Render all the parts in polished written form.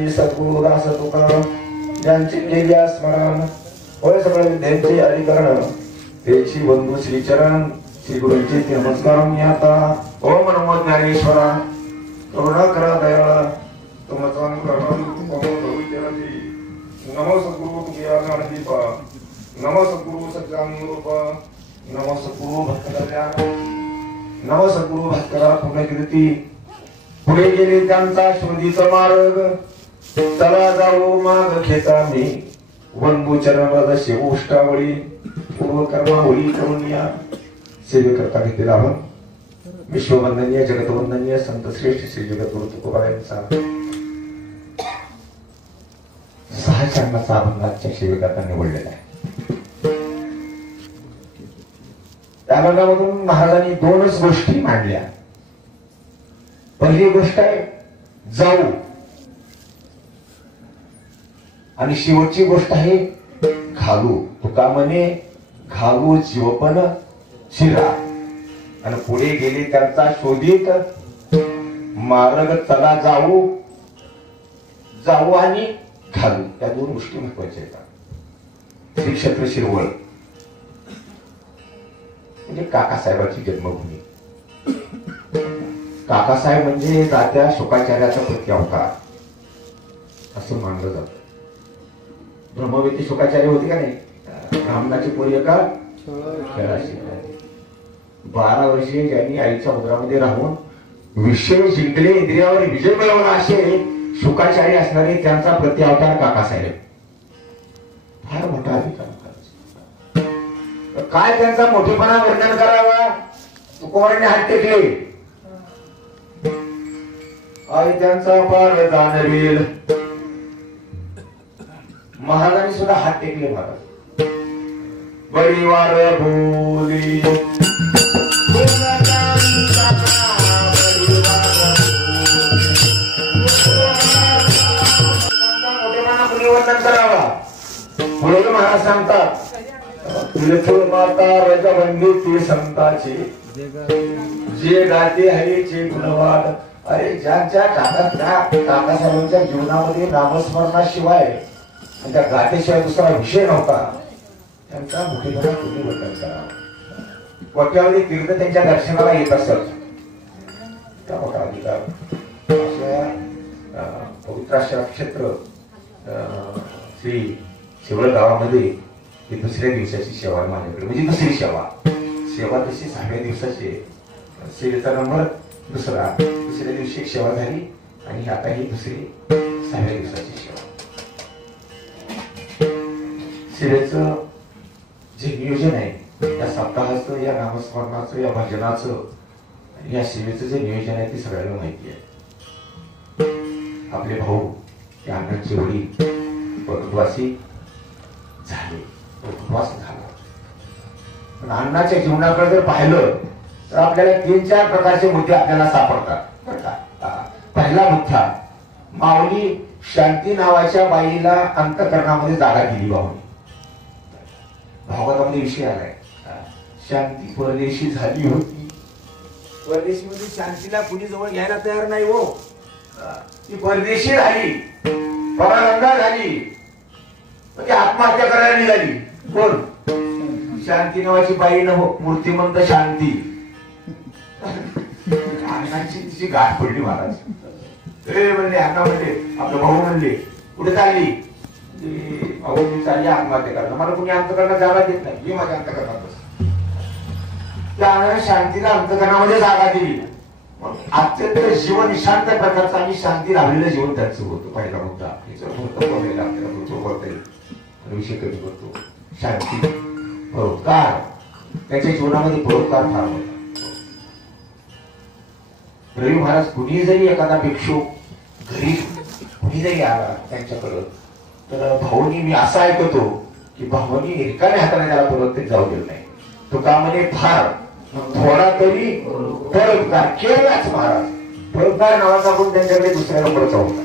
माझी सद्गुरु दास तुका ज्यांची केल्या स्मरण होय सगळ्या विद्यांचे अधिकरण त्याची बंधू श्रीचरण श्री गुरूंचे नमस्कार मी आता ओम नमो ज्ञानेश्वरा करुणा करा दयाळा तुमचा नमो सद्गुरु तुझ्या ज्ञानदीपा नमो सद्गुरु सच्चिदानंद नमो सद्गुरु भक्त कल्याण नमो सद्गुरु भास्करा पुण्यकीर्ती पुढे गेले त्यांचा शोधीचा मार्ग चला जाऊ माग घेता मी वनभू चरणाचा शिवष्टावळी पूर्वकर्मावळी करुनिया सेवेकरता घेतलेला आपण विश्ववंदनीय जगतवंदनीय संत श्रेष्ठ श्री जगद्गुरु तुकोबारायांचा 6 चरणाचा अभंगाच्या सेवेकरता निवडलेला आहे. त्या अभंगामधून महाराजांनी 2च गोष्टी मांडल्या. पहिली गोष्ट आहे जाऊ आणि शेवटची गोष्ट आहे घालू. तुका म्हणे घालू जीवपण शिरा आणि पुढे गेले त्यांचा शोधित मार्ग चला जाऊ जाऊ आणि घालू या 2 गोष्टी महत्वाच्या आहेत. श्री क्षेत्र शिरवळ म्हणजे काकासाहेबांची जन्मभूमी. काकासाहेब म्हणजे तात्या शुकाचार्याचा प्रत्यवतार असं मानलं जातं. ब्रह्मवेती शुकाचार्य होते का नाही. ब्राह्मणाची पोरी एका खेळाशी 12 वर्षे ज्यांनी आईच्या उदरामध्ये राहून विषय जिंकले इंद्रियावर विजय मिळवला असे शुकाचार्य असणारे त्यांचा प्रत्यवतार काकासाहेब. फार मोठा अधिकार. काय त्यांचा मोठेपणा वर्णन करावा. तुकोबारांनी हात टेकले आई त्यांचा पार दानवीर. महाराजांनी सुद्धा हात टेकले. महाराज परिवार बोली मोठेपणा कुणी वर्णन करावा. म्हणून महाराज सांगतात माता रजबंदी ती संताची जे गाते हरीचे गुणवाद. अरे ज्यांच्या काकासाहेबांच्या जीवनामध्ये नामस्मरणाशिवाय आणि त्या गातेशिवाय दुसरा विषय नव्हता त्यांचा मोठेपणा तुम्ही वर्णन करावा. कोट्यावधी तीर्थ त्यांच्या दर्शनाला येत असत. त्या मोठा अधिकार अशा पवित्र क्षेत्र श्री शिवळ गावामध्ये ही 2ऱ्या दिवसाची सेवा माझ्याकडे म्हणजे 2री सेवा तशी 6व्या दिवसाची सेवेचा नंबर 2रा. 2ऱ्या दिवशी एक सेवा झाली आणि आता ही 2री 6व्या दिवसाची सेवा. सेवेचं जे नियोजन आहे या सप्ताहाचं या नामस्मरणाचं या भजनाचं या सेवेचं जे नियोजन आहे ते सगळ्यांना माहिती आहे. आपले भाऊ या अण्णांचे वडील परतवासी झाले. झाला पण अण्णाच्या जीवनाकडे जर पाहिलं तर आपल्याला 3-4 प्रकारचे मुद्दे आपल्याला सापडतात. पहिला मुद्दा माऊली शांती नावाच्या बाईला अंतःकरणामध्ये जागा दिली. भागवतामध्ये विषय आलाय. शांती परदेशी झाली होती. परदेशी मध्ये शांतीला कुणी जवळ घ्यायला तयार नाही हो. ती परदेशी झाली परागंगा झाली म्हणजे आत्महत्या करायला निघाली. कोण शांती नावाची बाई न मूर्तिमंत शांती. अण्णांची तिची गाठ पडली. महाराज म्हणले अण्णा म्हणले आपलं भाऊ म्हणले कुठे चालली. भाऊ मी चालली आत्महत्या करायला. मला कुणी अंतकरणात जागा देत नाही. मी माझ्या अंतकरणात बस. त्या शांतीला अंतकरणामध्ये जागा दिली. अत्यंत जीवन शांत प्रकारचं आणि शांती लाभलेलं जीवन त्यांचं होतं. पहिला मुद्दा आपल्याला विषय कमी करतो. शांती परोपकार त्याच्या जीवनामध्ये परोपकार फार होता. रवी महाराज कुणी जरी एखादा भिक्षू घरी कुणी जरी आला त्यांच्याकडं तर भाऊनी मी असं ऐकतो की भाऊनी रिकाम्या हाताने त्याला परत जाऊ दिलं नाही. तो का म्हणे फार थोडा तरी परोपकार केलाच. महाराज परोपकार नावाचा गुण त्यांच्याकडे 2ऱ्या नंबरचा होता.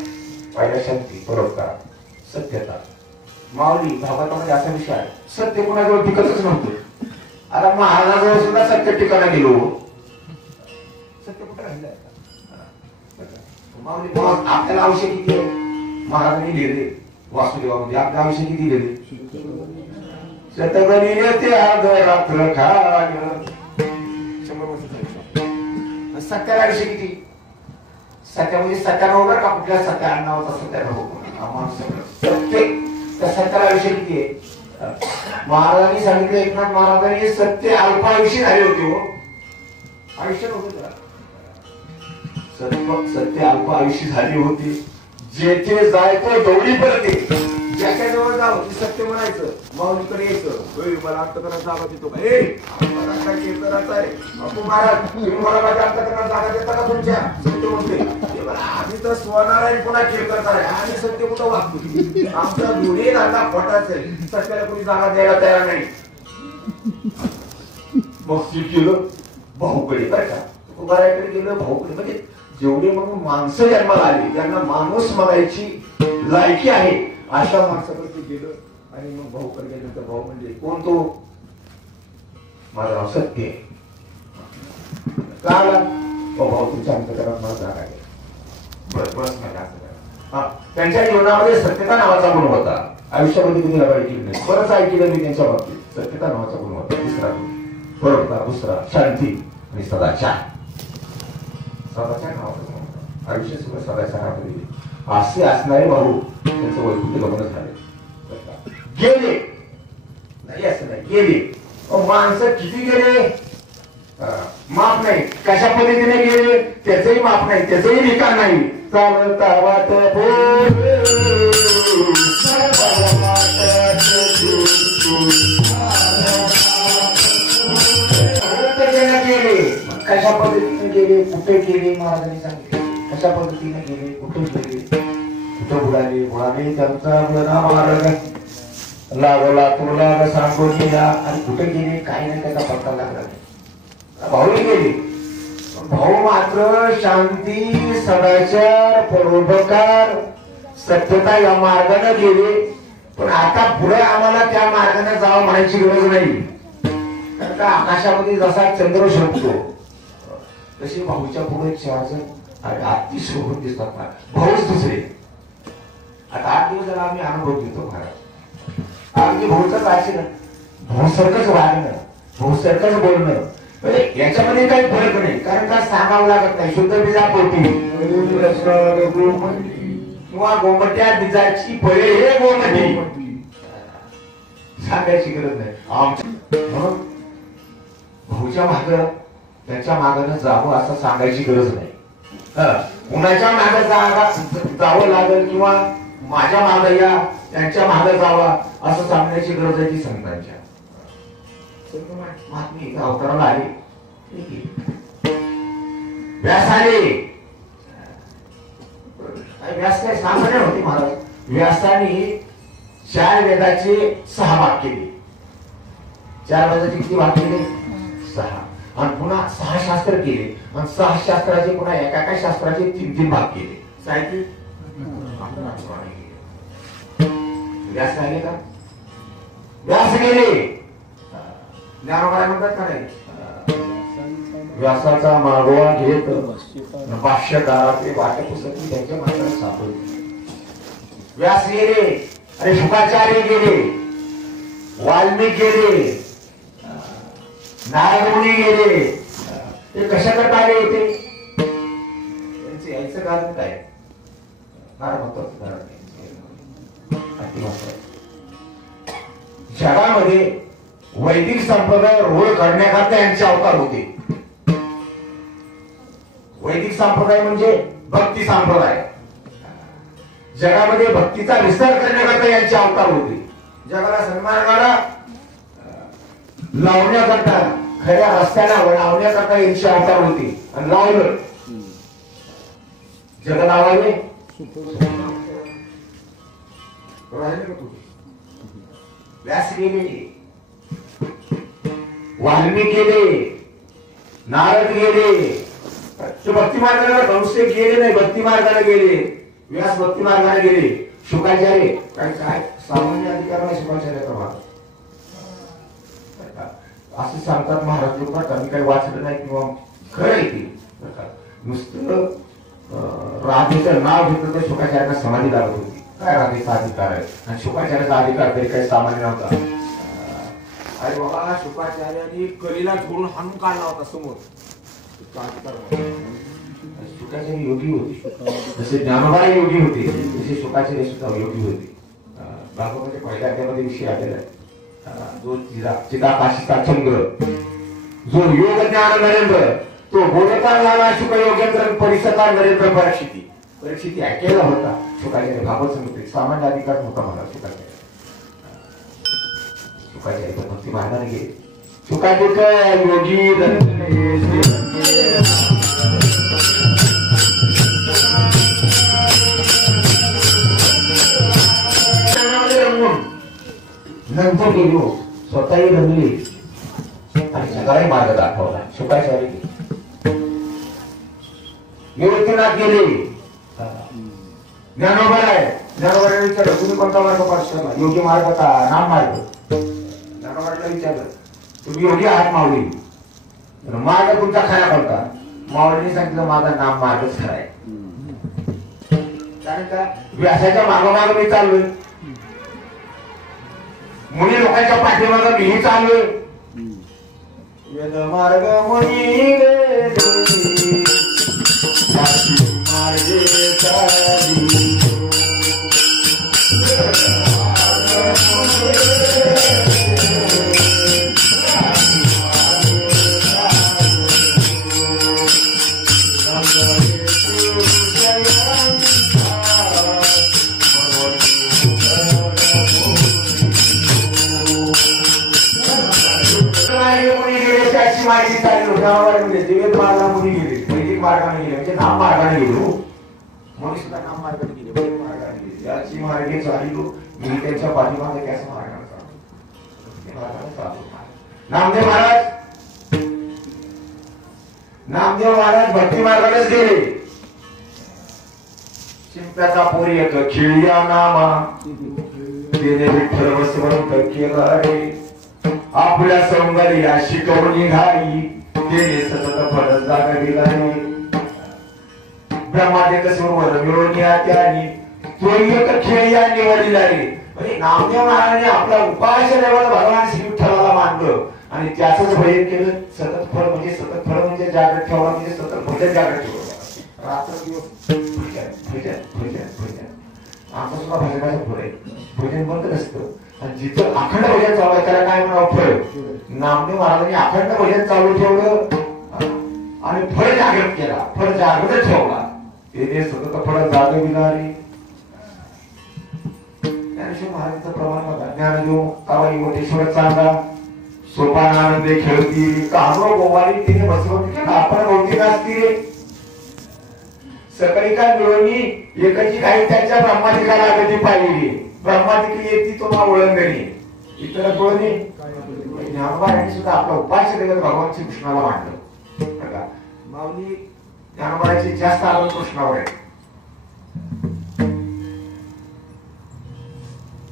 पहिला शांती परोपकार सत्यता. माऊली भागवतामध्ये असा विषय आहे सत्य कोणाजवळ टिकतच नव्हतं. आता महाराजाजवळ सुद्धा सत्य टिकाणा गेलो. सत्य कुठे राहिलं. माऊली आपल्याला आवश्यक किती आहे महाराजांनी लिहिले वासुदेवामध्ये आपल्या आयुष्य किती लिहिले शतगणीने ते अर्ध रात्र खाय 100 वर्ष सत्याला विषय किती सत्यामध्ये सत्याला वगैरे का कुठल्या सत्या नावाचा सत्याला सत्य त्या सत्याला विषय किती आहे महाराजांनी सांगितलं एकनाथ महाराजांनी सत्य अल्पायुषी झाले होते हो आयुष्य नव्हतं सत्य अल्प आयुष्य झाली होती जेथे जायचं दौडी पडते ज्याच्या जवळ जावं ते सत्य म्हणायचं माऊलीकडे यायचं मला अंतकरणात जागा देतो का काय कीर्तनाचा आहे बापू महाराज तुम्ही मला माझ्या अंतकरणात जागा देता का तुमच्या सत्य म्हणते आम्ही तर स्वनारायण पुन्हा कीर्तन आहे आणि सत्य कुठं वागतो आमचा दोन्ही धंदा खोटाच आहे सत्याला कोणी जागा द्यायला तयार नाही मग केलं भाऊकडे बरं का तुकारायकडे गेलं भाऊकडे म्हणजे जेवढे म्हणून माणसं जन्माला आली त्यांना माणूस म्हणायची लायकी आहे अशा माणसाकडे गेलं आणि मग भाऊकडे गेल्यानंतर भाऊ म्हणजे कोण तो माझं नाव सत्य का आला भाऊ तुमच्या अंतकरणात मला जागा आहे बस बस नाही असं करा त्यांच्या जीवनामध्ये सत्यता नावाचा गुण होता आयुष्यामध्ये कधी ऐकलं नाही बरंच ऐकलं मी त्यांच्या बाबतीत सत्यता नावाचा गुण होता तिसरा गुण बरोबर दुसरा शांती आणि सदाचार सदाचार नावाचा आयुष्य सुद्धा सदाचारामध्ये असे असणारे भाऊ त्यांचं वैकुंठ गमन झाले गेले नाही असं नाही गेले माणसं किती गेले माप नाही कशा पद्धतीने गेले त्याचंही माप नाही त्याचंही ठिकाण नाही चालता वाट गेले कशा पद्धतीने गेले कुठे गेले महाराजांनी सांगितले कशा पद्धतीने गेले कुठे गेले कुठं बुडाले त्यांचा बरा मार्ग लागला तो लाग सांगून गेला आणि कुठे गेले काही नाही त्याचा पत्ता लागला नाही भाऊही गेले भाऊ मात्र शांती सदाचार परोपकार सत्यता या मार्गाने गेले पण आता पुढे आम्हाला त्या मार्गाने जावं म्हणायची गरज नाही कारण का आकाशामध्ये जसा चंद्र शोधतो तशी भाऊच्या पुढे 4 जण अति शोभून दिसतात भाऊच दुसरे आता 8 दिवस झाला आम्ही अनुभव घेतो महाराज अगदी भाऊच आचरण भाऊसारखंच वागणं भाऊसारखंच बोलणं म्हणजे याच्यामध्ये काही फरक नाही कारण का सांगावं लागत नाही शुद्ध बीजा पोटी किंवा गोमट्या बीजाची फळे हे गोमटी सांगायची गरज नाही आमच्या भाऊच्या माग त्याच्या मागानं जावं असं सांगायची गरज नाही कुणाच्या मागे जावं लागेल किंवा माझ्या मागे या त्यांच्या मागे जावा असं सांगण्याची गरज आहे ती संतांच्या महात्मी अवतराला आले व्यास आले व्यास काय सांगणे होते महाराज व्यासाने 4 वेदाचे 6 भाग केले 4 वेदाचे किती भाग केले 6 आणि पुन्हा 6 शास्त्र केले आणि 6 शास्त्राचे पुन्हा एका शास्त्राचे 3 भाग केले साहित्य व्यास आले का व्यास गेले ज्ञानोबा म्हणतात का नाही व्यासाचा मागोवा घेत भाष्यकाराचे वाटपुस्तकी त्यांच्या मागे सापडले व्यास गेले अरे शुकाचार्य गेले वाल्मिक गेले नारदमुनी गेले ते कशाकरता आले होते त्यांचे यायचं कारण काय फार महत्वाचं कारण जगामध्ये वैदिक संप्रदाय रोळ करण्याकरता यांचे अवतार होते वैदिक संप्रदाय म्हणजे भक्ती संप्रदाय जगामध्ये भक्तीचा विस्तार करण्याकरता यांचे अवतार होते जगाला सन्मार्गाला लावण्याकरता खऱ्या रस्त्याला लावण्याकरता यांचे अवतार होते आणि लावलं जग लावावे व्यास गेले वाल्मिक गेले नारद गेले भक्ती मार्गाला कंसे गेले नाही भक्ती मार्गाला गेले व्यास भक्ती मार्गाला गेले शुकाचार्य काय सामान्य अधिकार नाही शुकाचार्याचा भाग असं सांगतात महाराज लोक आम्ही काही वाचलं नाही किंवा खरं येते नुसतं राधेचं नाव घेतलं तर शुकाचार्यांना समाधी लागत होती काय राधेचा अधिकार आहे आणि शुकाचार्याचा अधिकार तरी काही सामान्य नव्हता. अरे बाबा शुकाचार्यांनी कलीला झोडून हाणून काढला होता समोर. शुकाचार्य योगी होते, जसे ज्ञानोबा योगी होते तसे शुकाचार्य सुद्धा योगी होते. भागवताच्या पहिल्या अध्यायामध्ये विषय आलेला आहे. जो चिदाकाशीचा चंद्र, जो योग ज्ञान नरेंद्र, तो बोलता झाला शुक योगेंद्र परिसता नरेंद्र परीक्षिती ऐकायला होता शुकाचार्य. भागवत सांगितले सामान्य अधिकार नव्हता मला शुकाचार्य. शुकाचार्य भक्ती मार्गाने गेले. शुकाचार्य योगी नंतर गेलो स्वतःही रंगले आणि सगळाही मार्ग दाखवला शुकाचार्य. योगीनाथ गेले. ज्ञानोबा आहे, ज्ञानोबाने विचारलं तुम्ही कोणता मार्ग पाठवला? योगी मार्ग का नाम मार्ग? ज्ञानोबाला विचारलं तुम्ही योगी आहात माऊली, मार्ग तुमचा खरा कोणता? माऊलीने सांगितलं माझा नाम मार्गच खरा आहे. कारण का व्यासाच्या मागोमाग मी चाललोय, मुनी लोकांच्या पाठीमाग मीही चाललोय. वेद मार्ग मुनी माहिती चालली जीवित मार्गाने मुनी गेले, वैदिक मार्गाने गेले म्हणजे नाम मार्गाने गेलो. मुनी सुद्धा नाम मार्गाने गेले, वैदिक मार्गाने गेले. याची मार्गे चाललो मी त्यांच्या पाठीमागे त्याच मार्गाने चाललो. नामदेव महाराज भक्ती मार्गानेच गेले. शिंप्याचा पोरी एक खिळ्या नामा तिने विठ्ठल वसवंत केला रे. आपल्या सौंदर्या शिकवणी घाई तेने सतत फळ जागविला रे. ब्रह्मादेव सरोवर मिळवणी त्यानी तो एक खेळ्या निवडला रे. म्हणजे नामदेव महाराजांनी आपला उपास्य देवाला भगवान श्री विठ्ठलाला मानलं आणि त्याचंच भजन केलं. सतत फळ म्हणजे जागृत ठेवला, म्हणजे सतत भजन जागृत ठेवलं. रात्र दिवस भजन भजन भजन. आमचं सुद्धा भजनाचं फळ आहे. भजन बंद नसतं आणि जिथं अखंड भजन चालू आहे त्याला काय म्हणावं फळ. नामदेव महाराजांनी अखंड भजन चालू ठेवलं आणि फळ जागृत केला, फळ जागृत ठेवला. ते सतत फळ जागविला रे. ज्ञानेश्वर महाराजांचं प्रमाण बघा. ज्ञानदेव कावाई मोठेश्वर चांदा सोपानानंदे खेळती कानो गोवारी तिने बसवून केला. आपण भौतिक असती रे. सकाळी काय मिळवणी एकाची काही त्यांच्या ब्रह्मादिकाला अगदी पाहिली. ब्रह्मादिकी येते तो ओळंगणी इतर कोणी ज्ञानोबारांनी सुद्धा आपला उपास्य देवत भगवान श्री कृष्णाला मांडलं. माऊली ज्ञानोबाराची जास्त आवड कृष्णावर आहे.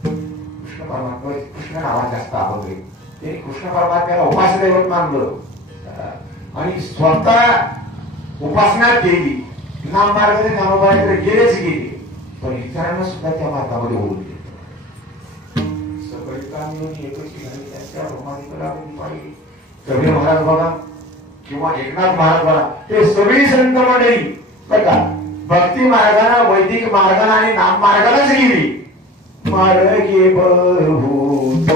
कृष्ण परमात्मा कृष्ण नावात जास्त आवड आहे. ते कृष्ण परमात्म्याला उपास्य दैवत मानलं आणि स्वतः उपासना केली. नाम मार्गाने ज्ञानोबाकडे गेलेच गेले पण इतरांना सुद्धा त्या मार्गामध्ये ओढून गेले. सगळी कामगिरी एकच झाली. त्यांच्या ब्रह्मादिकाला पाहिजे. कबीर महाराज बघा किंवा एकनाथ महाराज बघा, ते सगळी संत मंडळी बघा भक्ती मार्गाने, वैदिक मार्गाने आणि नाम मार्गानेच गेली. मार्गे बहुत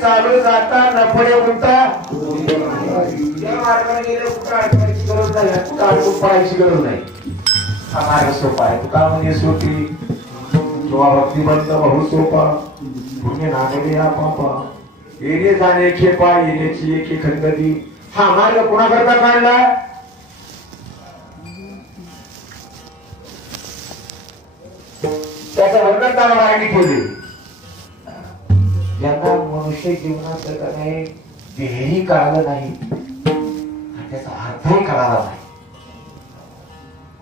चालू जाता नफळे म्हणता या मार्गाने गेले कुठं अडकण्याची गरज नाही, कुठं अडकून पडायची गरज नाही. हा मार्ग सोपा आहे. तुका म्हणजे सोपी किंवा भक्तिबंध बहु सोपा पुण्य नागले हा पापा येणे जाणे खेपा येण्याची एके खंडती. हा मार्ग कोणाकरता काढला? त्याचं वर्णन त्याला मार्गी ठेवले. ज्यांना मनुष्य जीवनात नाही देही कळालं नाही त्याचा अर्थही कळाला नाही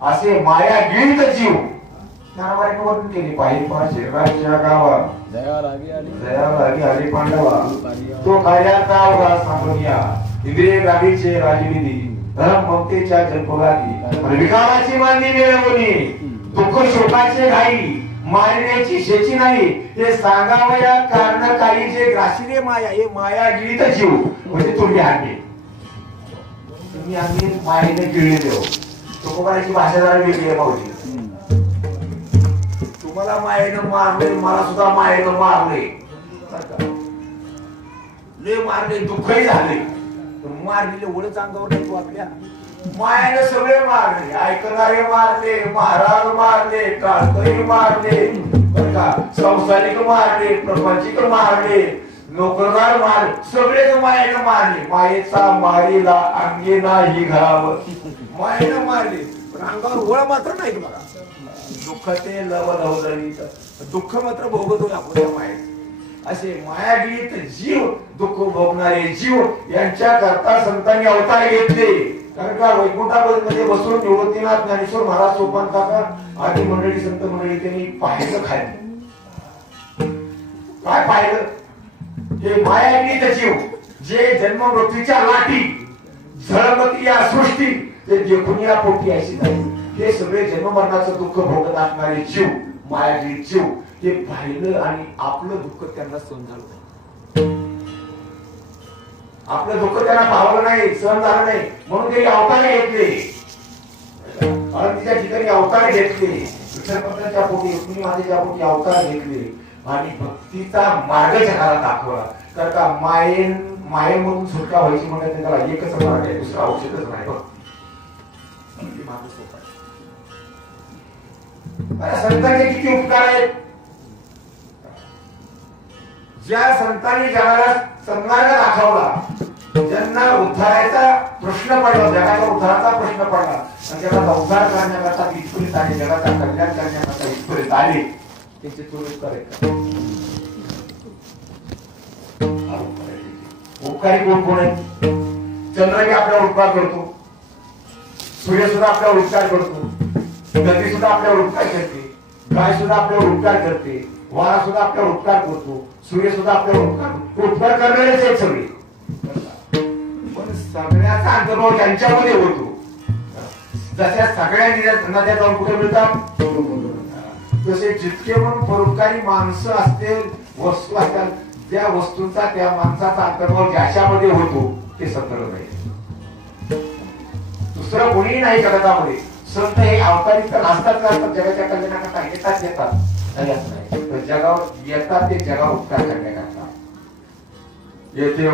असे माया गिळीत जीव नावाने वर्णन केले. पाहिजे पा शेरराच्या गावा जया लागी आली पांडवा तो कार्याचा अवघा सांगूया इंद्रिय गाडीचे राजविधी धर्म ममतेच्या जन्मगाठी विकाराची मांदी मिळवली दुःख शोकाचे घाई मारण्याची शेची नाही हे सांगावया कारण काही जे ग्रासीने माया हे माया गिळीत जीव म्हणजे तुम्ही आम्ही मायेने गिळले देव. तुकोबाराची भाषा जरा वेगळी आहे भाऊजी. तुम्हाला मायेनं मारले मला सुद्धा मायेनं मारले लय मारले दुःखही झाले मारलेले ओळख अंगावर नाही तू आपल्या मायाने सगळे मारले ऐकणारे मारले महाराज मारले टाळकरी मारले संसारिक मारले प्रपंचिक मारले नोकरदार मारले सगळेच मायाने मारले. मायेचा मारीला अंगी नाही घाव मायेनं मारले पण अंगावर ओळ मात्र नाही बघा. दुःख ते लवलवलीत दुःख मात्र भोगतो आपण मायेत. असे मायागीत जीव दुःख भोगणारे जीव यांच्या करता संतांनी अवतार घेतले. कारण का वैकुंठामध्ये बसून निवृत्तीनाथ ज्ञानेश्वर महाराज सोपान काका आदी मंडळी संत मंडळी त्यांनी पाहिलं खाली काय पाहिलं हे मायागीत जीव जे जन्म मृत्यूच्या लाटी झळमती या सृष्टी ते देखून या पोटी अशी झाली. हे सगळे जन्म मरणाचं दुःख भोगत असणारे जीव मायागीत जीव ते पाहिलं आणि आपलं दुःख त्यांना सहन झालं नाही. आपलं दुःख त्यांना पाहलं नाही सहन झालं नाही म्हणून त्यांनी अवतार घेतले. तिच्या ठिकाणी अवतार घेतले विठ्ठलपंतांच्या पोटी रुक्मिणी मातेच्या पोटी अवतार घेतले आणि भक्तीचा मार्ग जगाला दाखवला. तर का मायेमधून सुटका व्हायची म्हणजे त्याला एकच मार्ग आहे दुसरा औषधच नाही. संतांचे किती उपकार आहेत. ज्या संतांनी जगाला सन्मार्ग दाखवला ज्यांना उद्धाराचा प्रश्न पडला जगाच्या उद्धाराचा प्रश्न पडला आणि जगाचा उद्धार करण्याकरता इथपर्यंत आले जगाचा कल्याण करण्याकरता इथपर्यंत आले त्याचे थोडे करायचं. उपकारी कोण कोण आहे? चंद्र आपल्यावर उपकार करतो सूर्य सुद्धा आपल्यावर उपकार करतो नदी सुद्धा आपल्यावर उपकार करते गाय सुद्धा आपल्यावर उपकार करते वारा सुद्धा आपल्यावर उपकार करतो सूर्य सुद्धा आपल्यावर उपकार करणारेच आहेत सगळे. पण सगळ्याचा अंतर्भाव त्यांच्यामध्ये होतो. जशा सगळ्या नद्या जाऊन कुठे मिळतात तसे जितके पण परोपकारी माणसं असतील वस्तू असतात त्या वस्तूंचा त्या माणसाचा अंतर्भाव ज्याच्यामध्ये होतो ते संत लोक आहेत. दुसरं कोणीही नाही जगतामध्ये. संत हे अवतारित तर असतात जगाच्या कल्याणाकरता येतात नाही असं नाही, तर जगावर येतात ते जगावर उपकार करण्याकरता. येथे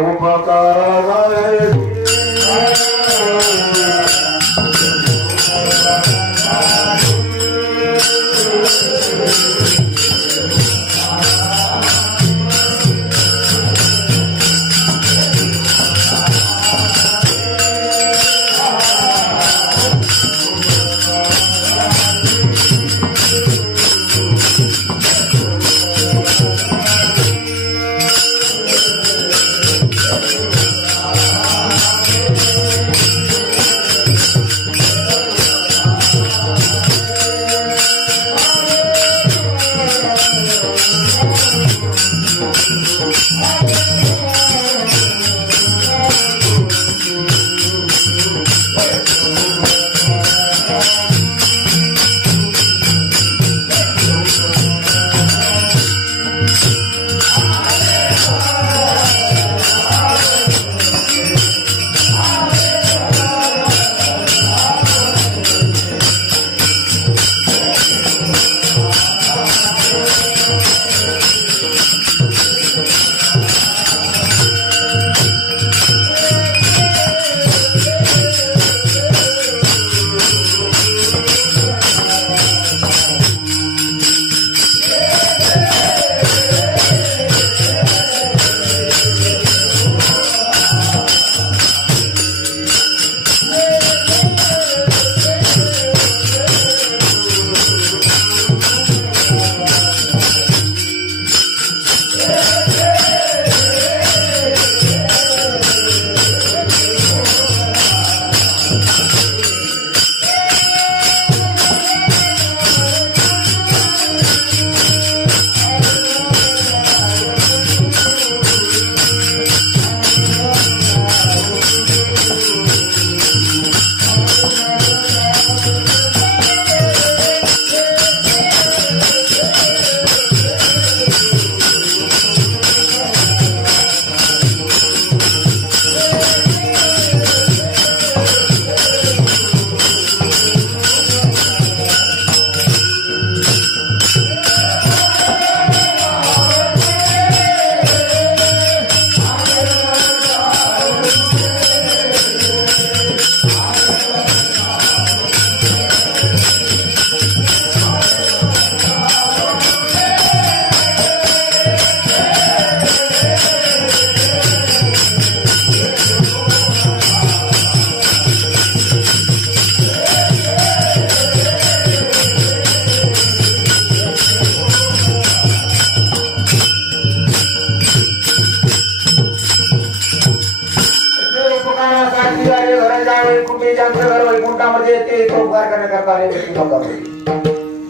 वैकुंठामध्ये ते उपकार करण्याकरता आले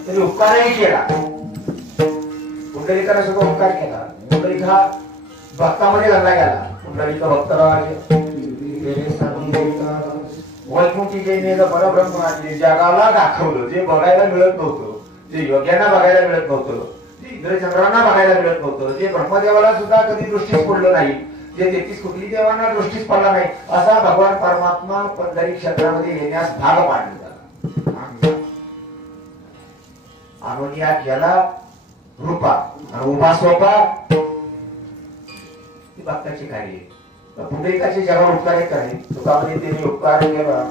तरी उपकारही केला. पुंडलिकाने सुद्धा उपकार केला. पुंडलिक हा भक्तामध्ये गणला गेला. पुंडलिक भक्तराज वैकुंठी जैनेला परब्रह्माने जगाला दाखवलं जे बघायला मिळत नव्हतं, जे योग्यांना बघायला मिळत नव्हतं, जे इंद्रचंद्रांना बघायला मिळत नव्हतं, जे ब्रह्मदेवाला सुद्धा कधी दृष्टीस पडलं नाही, जे 33 कोटी देवांना दृष्टीस पडला नाही, असा भगवान परमात्मा पंढरी क्षेत्रामध्ये येण्यास भाग पाडला. अनुनिया केला रूपा आणि उभा सोपा ही भक्ताची कार्य. पुंडलिकाचे जगावर उपकार करे तुकामध्ये त्यांनी उपकार केला.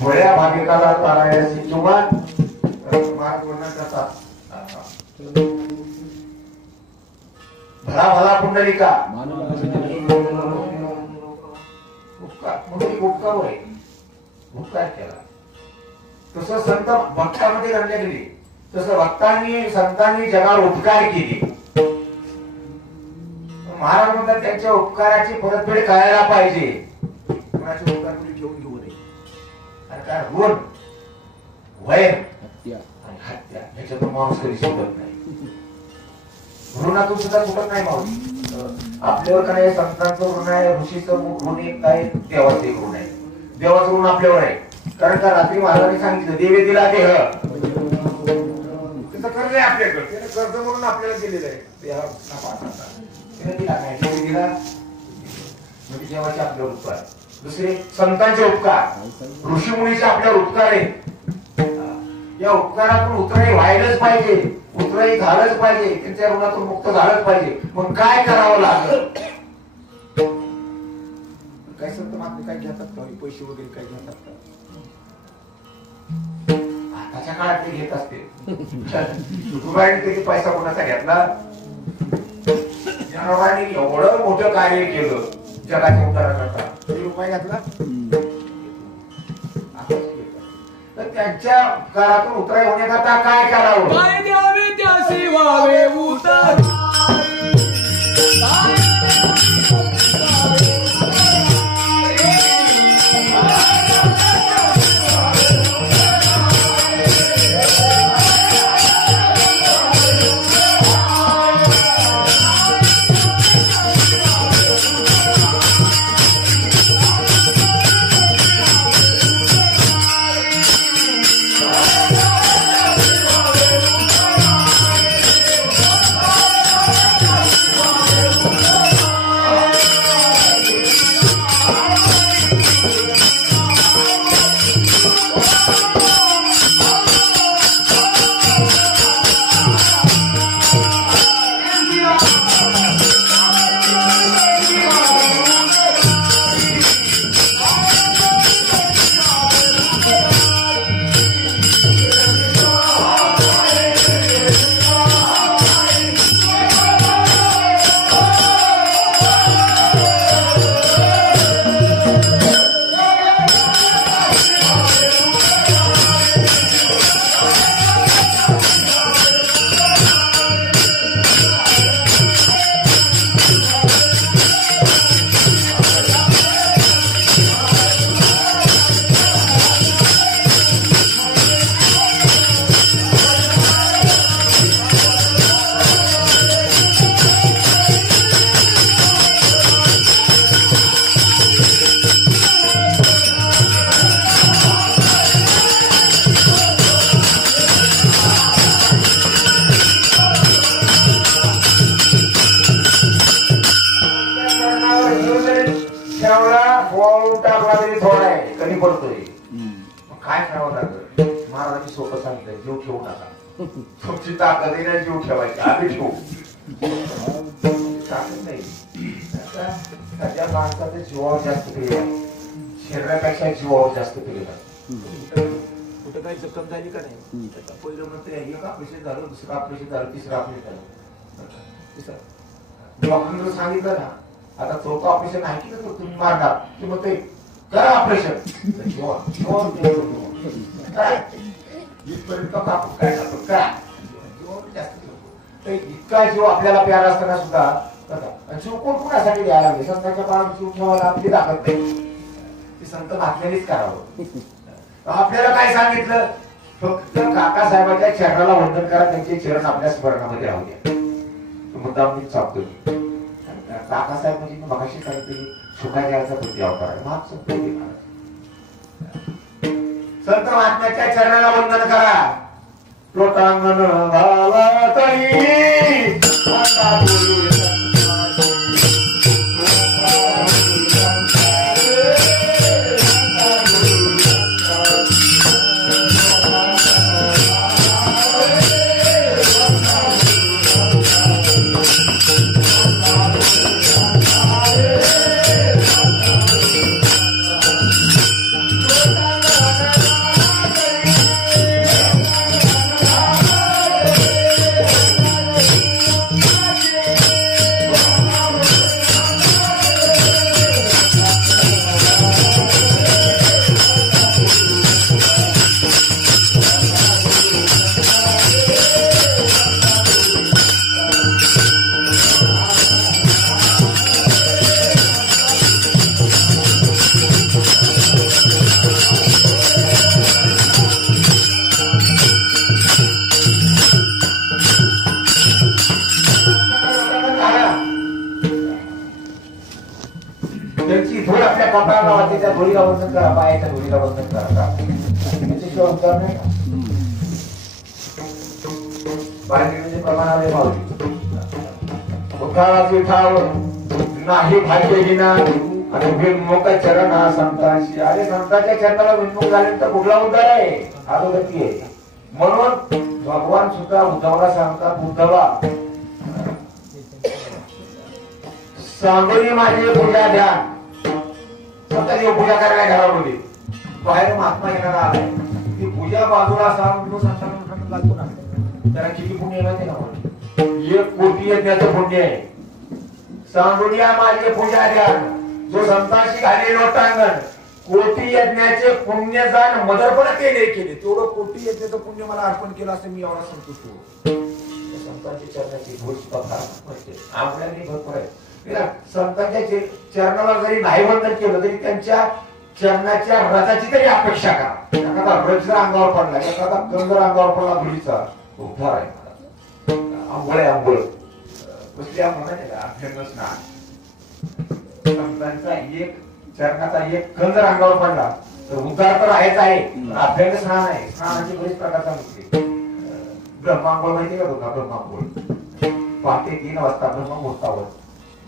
भोळ्या भाविकाला तारायसी किंवा मार्ग वर्णन करतात. भला भला पुंडलिका उपकार होय उपकार केला. तसं संत भक्तामध्ये रमले गेले, तसं भक्तांनी संतांनी जगावर उपकार केले. महाराज म्हणतात त्यांच्या उपकाराची परतफेड करायला पाहिजे. कोणाचे उपकार कोणी घेऊन घेऊ नये. आणि काय ऋण वैर आणि हत्या ह्याच्यातून माणूस कधी सुटत नाही. ऋणातून सुद्धा सुटत नाही माणूस. आपल्यावर काय संतांचं ऋण आहे, ऋषीचं ऋण एक आहे, देवाचं एक ऋण आहे. देवाचं ऋण आपल्यावर आहे. कारण का रात्री महाराजांनी सांगितलं देवे दिला देह, त्याचं कर्ज आहे आपल्याकडे, त्याने कर्ज म्हणून आपल्याला दिलेलं आहे. देहा दिला नाही, देव दिला म्हणजे देवाचे आपल्यावर उपकार. दुसरे संतांचे उपकार, ऋषीमुनीचे आपल्यावर उपकार आहेत. या उपकारातून उतराई व्हायलाच पाहिजे, उतराई झालंच पाहिजे, त्यांच्या ऋणातून मुक्त झालंच पाहिजे. मग काय करावं लागलं? काय संत महात्मे काय घेतात का? पैसे वगैरे काय घेतात का? आताच्या काळात ते घेत असते. पैसा कोणाचा घेतला? ज्ञानोबांनी एवढं मोठं कार्य केलं जगाच्या उद्धाराकरता, तरी रुपये घेतला? तर त्यांच्या उपकारातून उतराई होण्याकरता काय करावं? काय द्यावे त्यासी व्हावे उतर. काय करावं लागलं? महाराजांनी सोपं सांगितलं, जीव ठेवू नका. तुमची ताकद आहे ना जीव ठेवायची, आम्ही ठेवू. ताकद नाही. सध्या माणसाचं जीवावर जास्त प्रेम आहे, शरीरापेक्षा जीवावर जास्त प्रेम आहे. कुठं काही जखम झाली का नाही? पहिलं म्हणते एक ऑपरेशन झालं, दुसरं ऑपरेशन झालं, तिसरं ऑपरेशन झालं. डॉक्टरने सांगितलं ना आता चौथं ऑपरेशन आहे की तुम्ही मारणार, ते म्हणते करा ऑपरेशन. इतका जीव आपल्याला प्यारा असताना सुद्धा जीव कोण कोणासाठी द्यायला लागले? संतांच्या पायात जीव ठेवायला आपली ताकद नाही, ते संत महात्म्यांनीच करावं. आपल्याला काय सांगितलं? फक्त काकासाहेबांच्या चरणाला वंदन करा, त्यांचे चरण आपल्या स्मरणामध्ये राहू द्या. मुद्दाम मी सांगतो, काकासाहेब म्हणजे मगाशी सांगितले सुखाद्याचा प्रति अवतार आहे. संत महात्म्याच्या चरणाला वंदन करा. लोटांगण भाला तरी कपाळाला वाटते त्या धुळीला वंदन करा, पायाच्या धुळीला वंदन करा. त्याच्याशिवाय उपचार नाही का? म्हणजे प्रमाणाने मावली उठावाचे ठाव नाही भाग्य विना आणि विन्मुख चरण संतांशी. अरे संतांच्या चरणाला विन्मुख झाले तर कुठला उद्धार आहे? अधोगती आहे. म्हणून भगवान सुद्धा उद्धवला सांगतात, उद्धवा सांगोली माझी पूजा ध्यान. स्वतः देव पूजा करायला घरामध्ये बाहेर महात्मा येणारा आलाय, ती पूजा बाजूला सांगतो संतांना घालतो ना, त्याला किती पुण्य माहिती ना? 1 कोटी यज्ञाचं पुण्य आहे. सांगोलिया माझे पूजा ध्यान, जो संतांशी घाले लोटांगण, कोटी यज्ञाचे पुण्य जाण मदरपण केले तेवढं कोटी यज्ञाचं पुण्य मला अर्पण केलं असं मी एवढा संतुष्ट होतो. संतांच्या चरणाची घोष आपल्याला भरपूर आहे. संतांच्या चरणाला जरी नाही वंदन केलं तरी त्यांच्या चरणाच्या रथाची तरी अपेक्षा करा. एखादा रथ जर अंगावर पडला, एखादा गंध अंगावर पडला धुळीचा, उद्धार आहे. आंघोळ आहे, आंघोळ कसली आंघोळ आहे? अभ्यंग स्नान. संतांचा एक चरणाचा एक गंध अंगावर पडला तर उद्धार तर आहेच आहे. अभ्यंग स्नान आहे. स्नानाची बरीच प्रकारचा नसते. ब्रह्मांघोळ माहिती का तुला? ब्रह्मांघोळ पहाटे 3 वाजता ब्रह्ममुहूर्तावर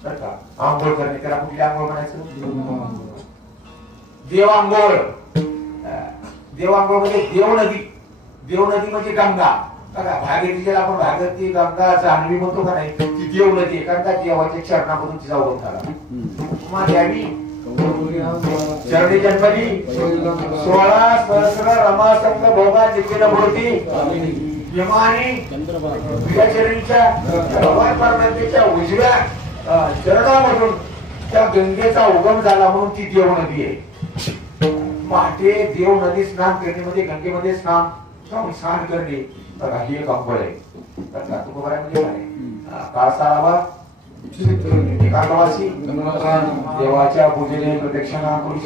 आंघोळ करणे, त्याला कुठली आंघोळ म्हणायचं? देवांघोळ. देवांघोळ म्हणजे देवनदी. देवनदी म्हणजे गंगा. बघा भागीरथी ज्याला आपण भागीरथी, गंगा, जान्हवी म्हणतो का नाही, ती देवनदी आहे. कारण का देवाच्या चरणामधून तिचा उगम झाला. उपमा द्यावी चरणी जन्मली 16 सहस्र रमा संघ भोगा जिथे मूर्ती यमानी चरणीच्या भगवान परमात्म्याच्या उजव्या चरणामधून त्या गंगेचा उगम झाला म्हणून ती देव नदी आहे. पहाटे देव नदी स्नान करणे म्हणजे गंगेमध्ये स्नान करणे. बघा ही एक अंघोळ आहे. काळसाळावा एकादवासी देवाच्या पूजेने प्रदक्षिणा करू.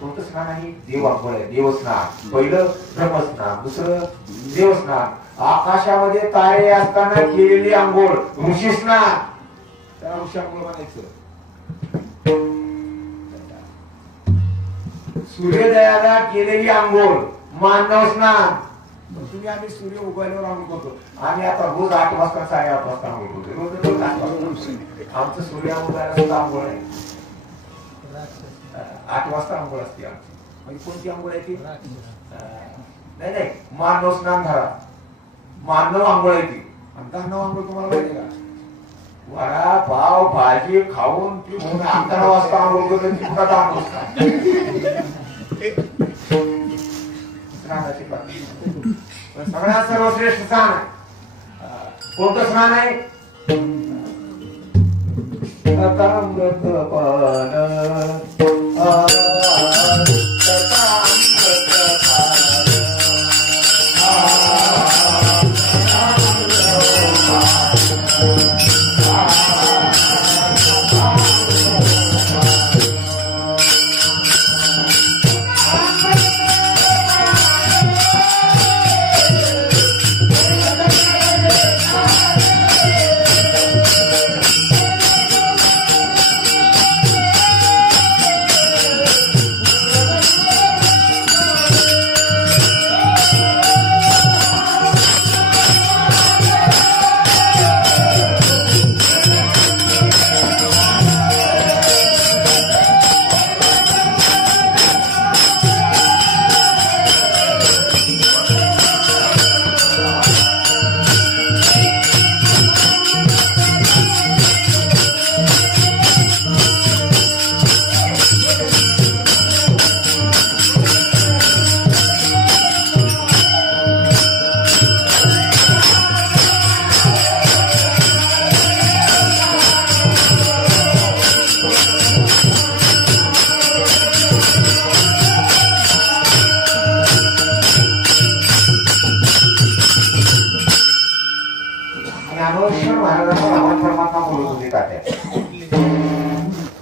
कोणतं स्नान आहे? देव अंघोळ आहे. देवस्नान. पहिलं ब्रह्मस्नान, दुसरं देवस्नान. आकाशामध्ये तारे असताना केलेली आंघोळ ऋषी स्नान, त्याला ऋषी आंघोळ म्हणायचं. सूर्योदयाला केलेली आंघोळ मानव स्नान. तुम्ही आम्ही सूर्य उगवल्यावर आंघोळ करतो. आम्ही आता रोज 8 वाजता 8:30 वाजता आंघोळ करतो. रोज 8 वाजता. आमचं सूर्य उगवायला सुद्धा आंघोळ आहे. 8 वाजता आंघोळ असते आमची. म्हणजे कोणती आंघोळ आहे ती? नाही मानव स्नान धरा. मानव आंघोळ आहे ती. आणि मानव आंघोळ तुम्हाला माहिती का? वडा पाव भाजी खाऊन पिऊन 11 वाजता आंघोळ करतो. ती कुठं आंघोळ स्नानाची पद्धत. सगळ्यात सर्वश्रेष्ठ स्नान कोणतं स्नान आहे? अमृत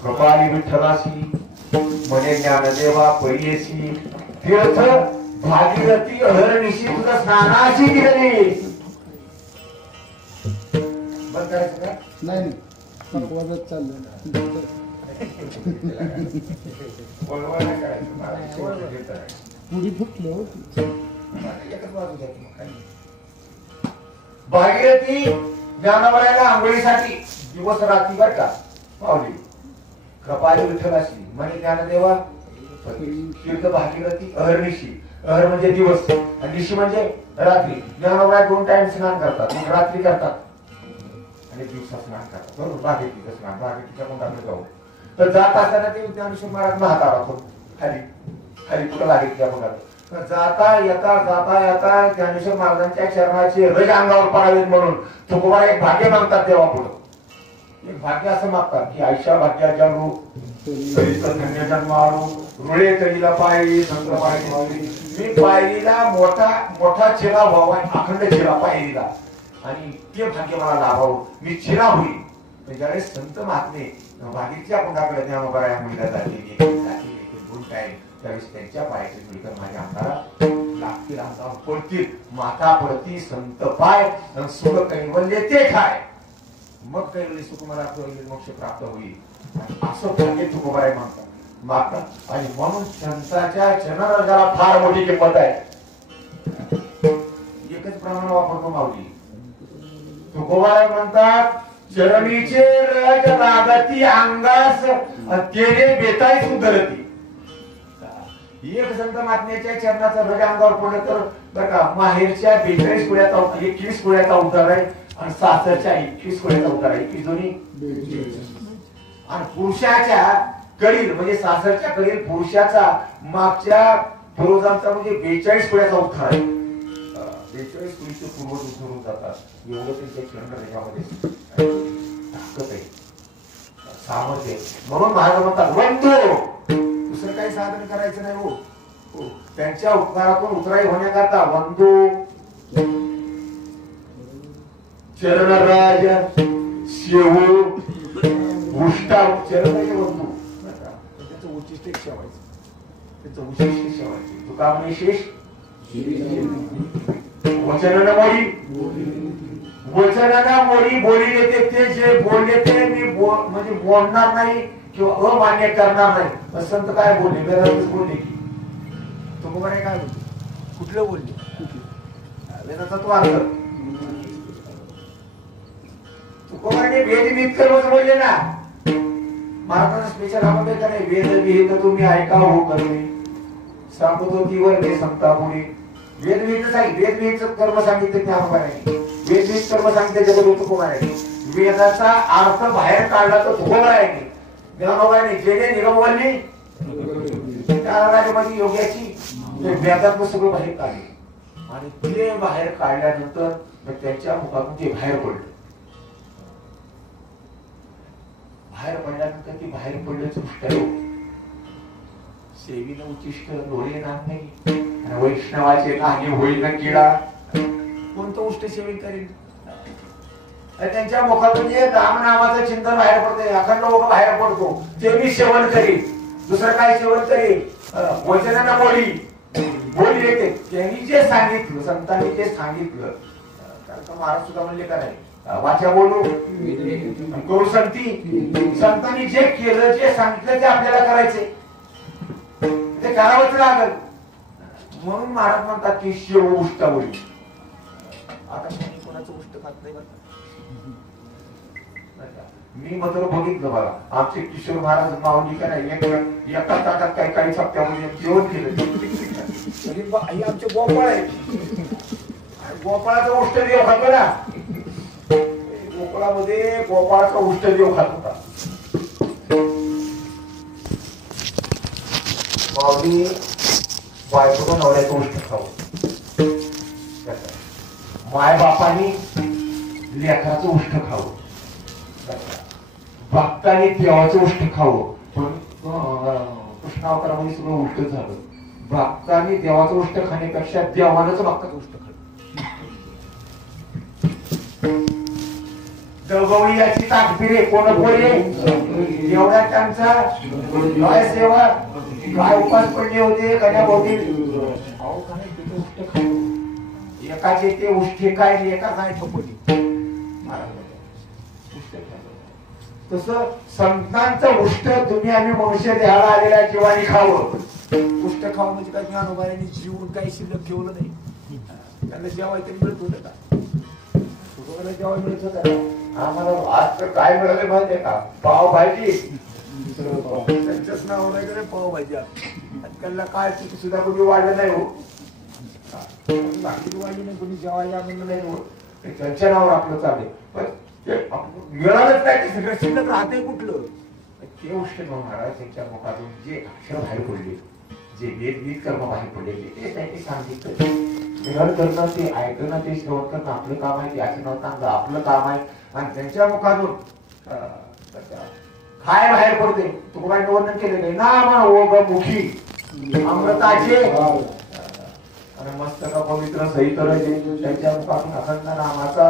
कृपाली विठ्ठलासी मने ज्ञानदेवा पैयसी तीर्थ भागीरथी अहर्निशी तुझं स्नानाची दिली. बंद करायचं का? नाही वाजत चाललं. पुढी फुटलं. भागीरथी ज्ञानवराला आंघोळीसाठी दिवस रात्री बर का पावली. कपाली विठ्ठलाशी म्हणे ज्ञानदेवा तीर्थ भागीरथी अहर्निशी. अहर म्हणजे दिवस आणि निशी म्हणजे रात्री. ज्ञानोबा 2 टाइम स्नान करतात, मग रात्री करतात आणि दिवसा स्नान करतात. बरोबर, भागीरथीचं स्नान भागीरथीच्या कुंडाकडे जाऊ. तर जात असताना ते ज्ञानेश्वर महाराज हात आला खाली खाली कुठं भागीरथीच्या कुंडाकडे जाता येता ज्ञानेश्वर महाराजांच्या चरणाचे रज अंगावर पडावेत म्हणून तुकोबा एक भाग्य मागतात देवा पुढं. एक भाग्य असं मागतात की आयुष्या भाग्याच्या धन्य जन्माळू रुळे तळीला पायरी संत पायरी. मी पायरीला मोठा चिरा व्हावा, अखंड चिरा पायरीला, आणि ते भाग्य मला लाभावं, मी चिरा होईल. ज्यावेळेस संत महात्मे भागीरथीच्या कुंडाकडे ज्ञानोबा या मुलीला जाते 2 टाइम, त्यावेळेस त्यांच्या पायाचे धुळकर माझ्या अंगाला लागतील, अंगावर पडतील. माता पडती संत पाय सुख कैवल्य ते खाय, मग कैवल्य सुख मला मोक्ष प्राप्त होईल. असं भाग्य तुकोबाराय मागतात. आणि म्हणून संतांच्या चरणराजाला फार मोठी किंमत आहे. एकच प्रमाण वापरतो माऊली. तुकोबाराय म्हणतात चरणीचे रज लागती अंगास तेरे बेताई सुधरती. एक संत महात्म्याच्या चरणाचा रज अंगावर पडलं तर बरं का, माहेरच्या 42 कुळ्याचा 21 कुळ्याचा उतार आहे आणि सासरच्या 21 कुळ्याचा उतार आहे. 21 दोन्ही 42. आणि पुरुषाच्या कडील म्हणजे सासरच्या कडील पुरुषाचा मागच्या पूर्वजांचा म्हणजे 42 कुळ्याचा उतार आहे. 42 कुळीचे पूर्वज उतरून जातात. एवढं त्यांच्या चरणराजामध्ये ताकद आहे, सामर्थ्य. म्हणून महाराज म्हणतात वंदो, दुसरं काही साधन करायचं नाही. हो, त्यांच्या उपकारातून उतराई होण्याकरता वंदो चरणराज शेवू उष्टा. चरणराज वंदू त्याचं उच्चिष्ट ठेवायचं, त्याचं उच्चिष्ट ठेवायचं. तुका विशेष वचनाला मोडी बोली येते. ते जे बोलले ते मी म्हणजे बोलणार नाही किंवा अमान्य करणार नाही. संत काय बोलले, वेदांतच बोलले की तुकोबाराय काय बोलले, कुठलं बोलले, वेदाचा तो अर्थ. तुकोबाराने वेद विहित कर्मच बोलले ना. महाराजांना स्पेशल आपण का नाही, वेद विहित तुम्ही ऐका हो करणे सांगतो तीवर ते संता पुढे. वेद विहित कर्म सांगितले ज्ञानोबाराने. वेद विहित कर्म सांगितले जगद्गुरु तुकोबाराने. वेदाचा अर्थ बाहेर काढला तर तुकोबाराने. ज्ञानोबाने जेणे निगमवल्ली त्यामध्ये योग्याची वेदात्म सगळं बाहेर काढले आणि ते बाहेर काढल्यानंतर त्यांच्या मुखातून ते बाहेर पडलं. बाहेर पडल्यानंतर ती बाहेर पडल्याचं पुष्ट सेवीनं उच्चिष्ट लोळे नाही वैष्णवाचे नाही होईल ना किडा. कोणतं उष्ट सेवन करेल, त्यांच्या मुखातून जे रामनामाचं चिंतन बाहेर पडते, अखंड लोक बाहेर पडतो, ते मी सेवन करीन. दुसरं काय सेवन करीन, वचनांना बोली येते. त्यांनी जे सांगितलं, संतांनी जे सांगितलं, महाराज सुद्धा म्हणले का नाही, वाचा बोलू करू संती. संतांनी जे केलं, जे सांगितलं ते आपल्याला करायचे, ते करावंच लागल. म्हणून महाराज म्हणतात की शिव उष्ट बोली. आता कोणाचं उष्ट खात नाही बरं. मी मात्र बघितलं बघा, आमचे किशोर महाराज माऊली का नाही एका ताटात काही काही सप्त्यामध्ये जेवण केलं. आमचे गोपाळ आहे, गोपाळाचा उष्टदेव खातो ना. गोकुळामध्ये गोपाळाचा उष्टदेव खात होता. माऊली बायकोला नवऱ्याचं उष्ट खावं, माय बापानी लेकराचं उष्ट खावं, भक्तांनी देवाचं उष्ट खावं. पण कृष्णावतारामध्ये सगळं उष्ट झालं. भक्तांनी देवाचं उष्ट खाण्यापेक्षा देवानंच भक्ताचं उष्ट खाल्लं. दळगवळीची ताकदीरे कोण बोले एवढ्या त्यांचा काय सेवा काय उपास पडले होते कन्या बहुती एकाचे ते उष्टे काय एका काय थोपली. तसं संतांचं उष्ट तुम्ही आम्ही मनुष्य देहाला आलेल्या जीवानी खावं. उष्ट खावं म्हणजे काय, ज्ञानोबारांनी जीवन काही शिल्लक ठेवलं नाही. त्यांना जेवाय तरी मिळत होतं का, जेवाय मिळत होतं का. आम्हाला आज तर काय मिळाले माहितीये का, पाव भाजी त्यांच्याच नाव नाही करे पावभाजी आजकालला काय चुकी सुद्धा कोणी वाढलं नाही हो. बाकी वाढली नाही कोणी जेवायला म्हणलं नाही हो. त्यांच्या नावावर आपलं चालेल पण मिळालंच नाही ते सगळं शिल्लक राहते कुठलं ते गोष्ट महाराज त्यांच्या मुखातून जे अक्षर बाहेर पडले जे वेद कर्म बाहेर पडलेले ते त्यांनी सांगितलं घर करणं ते ऐकणं ते श्रवण करणं आपलं काम आहे ते ऐकणं आपलं काम आहे आणि त्यांच्या मुखातून काय बाहेर पडते तुकोबांनी वर्णन केलेलं नाम ओग मुखी अमृताचे आणि मस्तक पवित्र सहित त्यांच्या मुखातून अखंड नामाचा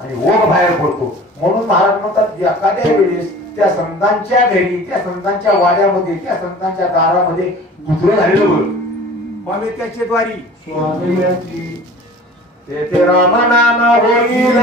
आणि ओघ बाहेर पडतो म्हणून महाराज म्हणतात एखाद्या वेळेस त्या संतांच्या घरी त्या संतांच्या वाड्यामध्ये त्या संतांच्या दारामध्ये गुजर झालेलं बघ स्वामी त्याचे द्वारी स्वामी ते राम नाम होईल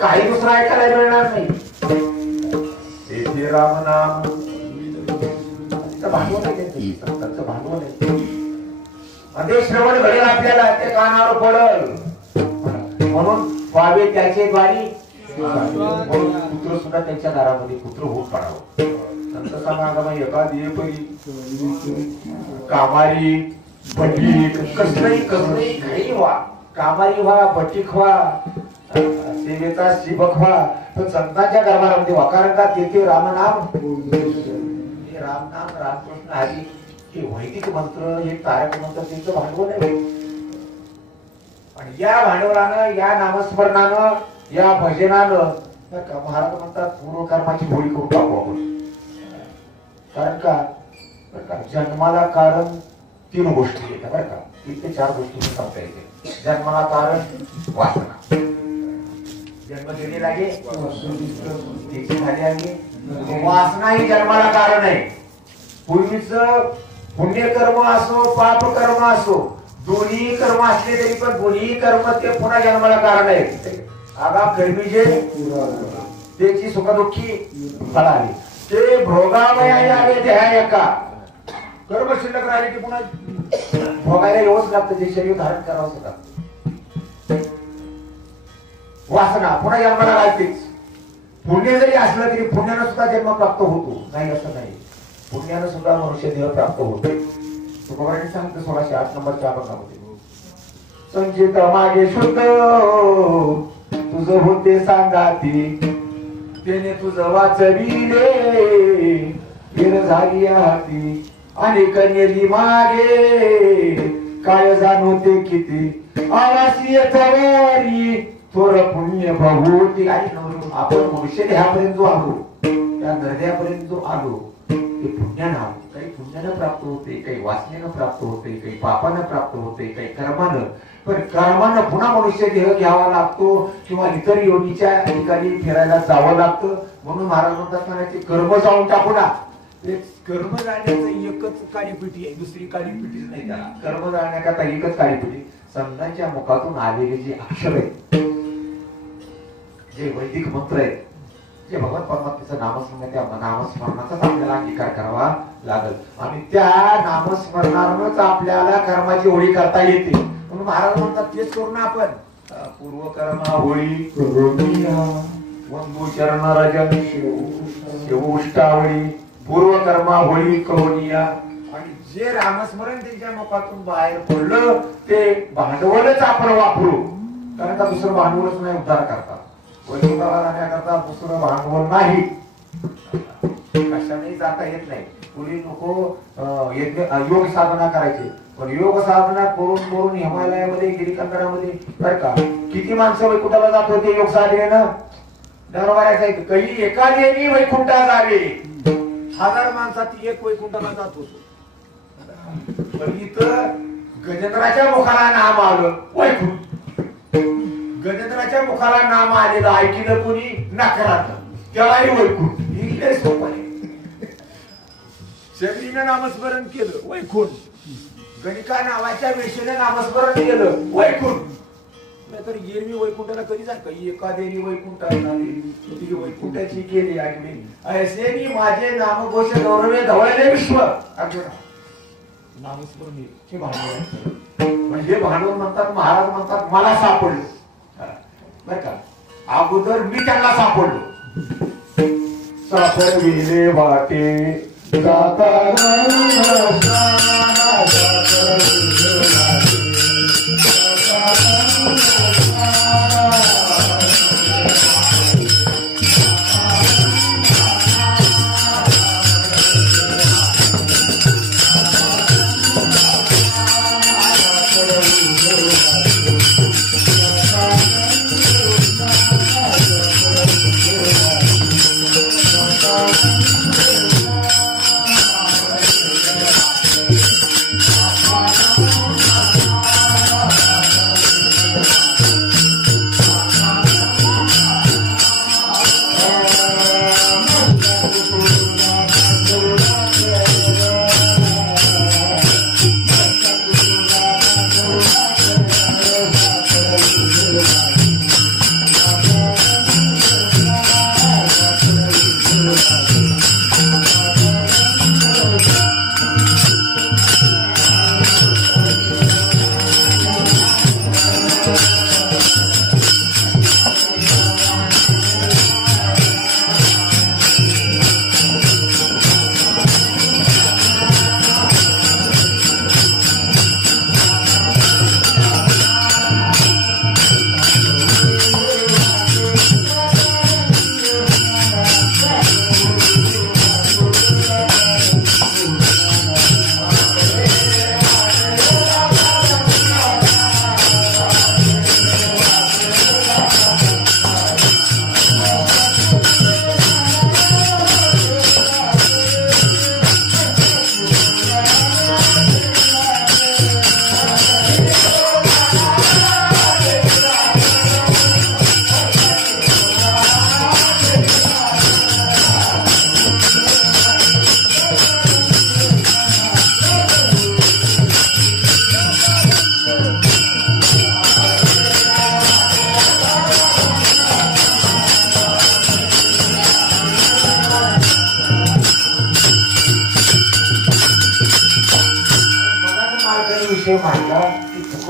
काही दुसरं ऐकायला मिळणार नाही. तेथे राम नाम भांडवल आहे संतांचं भांडवल आहे. अनेक श्रवण घडेल आपल्याला ते कानावर पडल म्हणून व्हावे त्याचे द्वारी पुत्र सुद्धा त्यांच्या दारामध्ये पुत्र होत पडावं. संत समागम एखादी कामारी बटीक कसलंही काही व्हा कामारी व्हा बटीक व्हा सेवेचा शिवक व्हा पण संतांच्या दरबारामध्ये व्हा. कारण का तेथे रामनाम रामनाम रामकृष्ण हरी हे वैदिक मंत्र हे तारक मंत्र त्यांचं भांडवल आहे. आणि या भांडवलानं या नामस्मरणानं या भजनानं महाराज म्हणतात पूर्वकर्माची होळी करून टाकू आपण. कारण का जन्माला कारण 3 गोष्टी येतात बरं का. 3 ते 4 गोष्टी सांगता येते. जन्माला कारण वासना जन्म घेणे लागे त्याची झाली आहे वासना ही जन्माला कारण आहे. पूर्वीच पुण्यकर्म असो पाप कर्म असो दोन्ही कर्म असले तरी पण दोन्ही कर्म ते पुन्हा जन्माला कारण आहे. आगा कर्मी जे त्याची सुखदुःखी फळ आली ते भोगावया आले ते ह्या एका कर्म शिल्लक राहिले की पुन्हा भोगायला येऊच लागतं. ते शरीर धारण करावंच लागतं. वासना पुन्हा जन्माला लागतेच. पुण्य जरी असलं तरी पुण्यानं सुद्धा जन्म प्राप्त होतो नाही असं नाही. पुण्यानं सुद्धा मनुष्य देह प्राप्त होतो. तुकोबारांनी सांगतो 1608 नंबरच्या अभंगामध्ये संचित मागे शुद्ध तुझं होते सांगाती त्याने तुझं वाचविले फिर झाली हाती आणि कन्येली मागे काय जाणवते किती आवासी येथवारी थोर पुण्य भगवती. आणि आपण मनुष्य देहापर्यंत जो आलो त्या हृदयापर्यंत जो आलो ते पुण्यानं आलो. काही पुण्यानं प्राप्त होते काही वासनेनं प्राप्त होते काही पापानं प्राप्त होते काही कर्मानं. पण कर्मानं पुन्हा मनुष्य देह घ्यावा लागतो किंवा इतर योनीच्या ठिकाणी फिरायला जावं लागतं. म्हणून महाराज म्हणतात ना ते कर्म जाऊन टाकू ना. ते कर्म जाण्याचं एकच काळीपिटी आहे दुसरी काळीपिटीच नाही. त्याला कर्म जाण्याकरता एकच काळीपिटी संतांच्या मुखातून आलेले जे अक्षर आहेत जे वैदिक मंत्र आहेत जे भगवत परमात्म्याचं नामस्मरण त्या नामस्मरणाचाच आपल्याला अंगीकार करावा लागल. आणि त्या नामस्मरणावरच आपल्याला कर्माची होळी करता येते. म्हणून महाराज म्हणतात तेच करू ना आपण पूर्वकर्मा होळी करुणिया वंदू चरण रजन शिवष्टावळी पूर्वकर्मा होळी करुणिया. आणि जे रामस्मरण त्यांच्या मुखातून बाहेर पडलं ते भांडवलच आपण वापरू. कारण का दुसरं भांडवलच नाही उद्धार करतात. वैकुंठाला जाण्याकरता दुसरं भांडवल नाही. कशाने जाता येत नाही. पूर्वी नको योग साधना करायची पण योग साधना करून हिमालयामध्ये गिरीकंदरामध्ये बर का किती माणसं वैकुंठाला जात होते योग साधनेनं. दरबाराचा काही एका देवी वैकुंठा जावे 1000 माणसात एक वैकुंठाला जात होतो. पण इथं गजेंद्राच्या मुखाला नाम आलं वैकुंठ. गजेंद्राच्या मुखाला नाम आलेलं ऐकलं कोणी नकरात त्यालाही वैकुंठ. ही सोप आहे. शबरीनं नामस्मरण केलं वैकुंठ. गणिका नावाच्या वेशीने नामस्मरण केलं वैकुंठ. नाहीतर गिरवी वैकुंठाला कधी जाय एका देवी वैकुंठाला ती वैकुंठाची केली आठवी ऐसे मी माझे नामघोष गौरवे धवळले विश्व. नामस्मरण हे भांडवल म्हणजे भांडवल म्हणतात. महाराज म्हणतात मला सापडलं बर का. अगोदर मी त्यांना सापडलो. सापडविले वाटे जाताना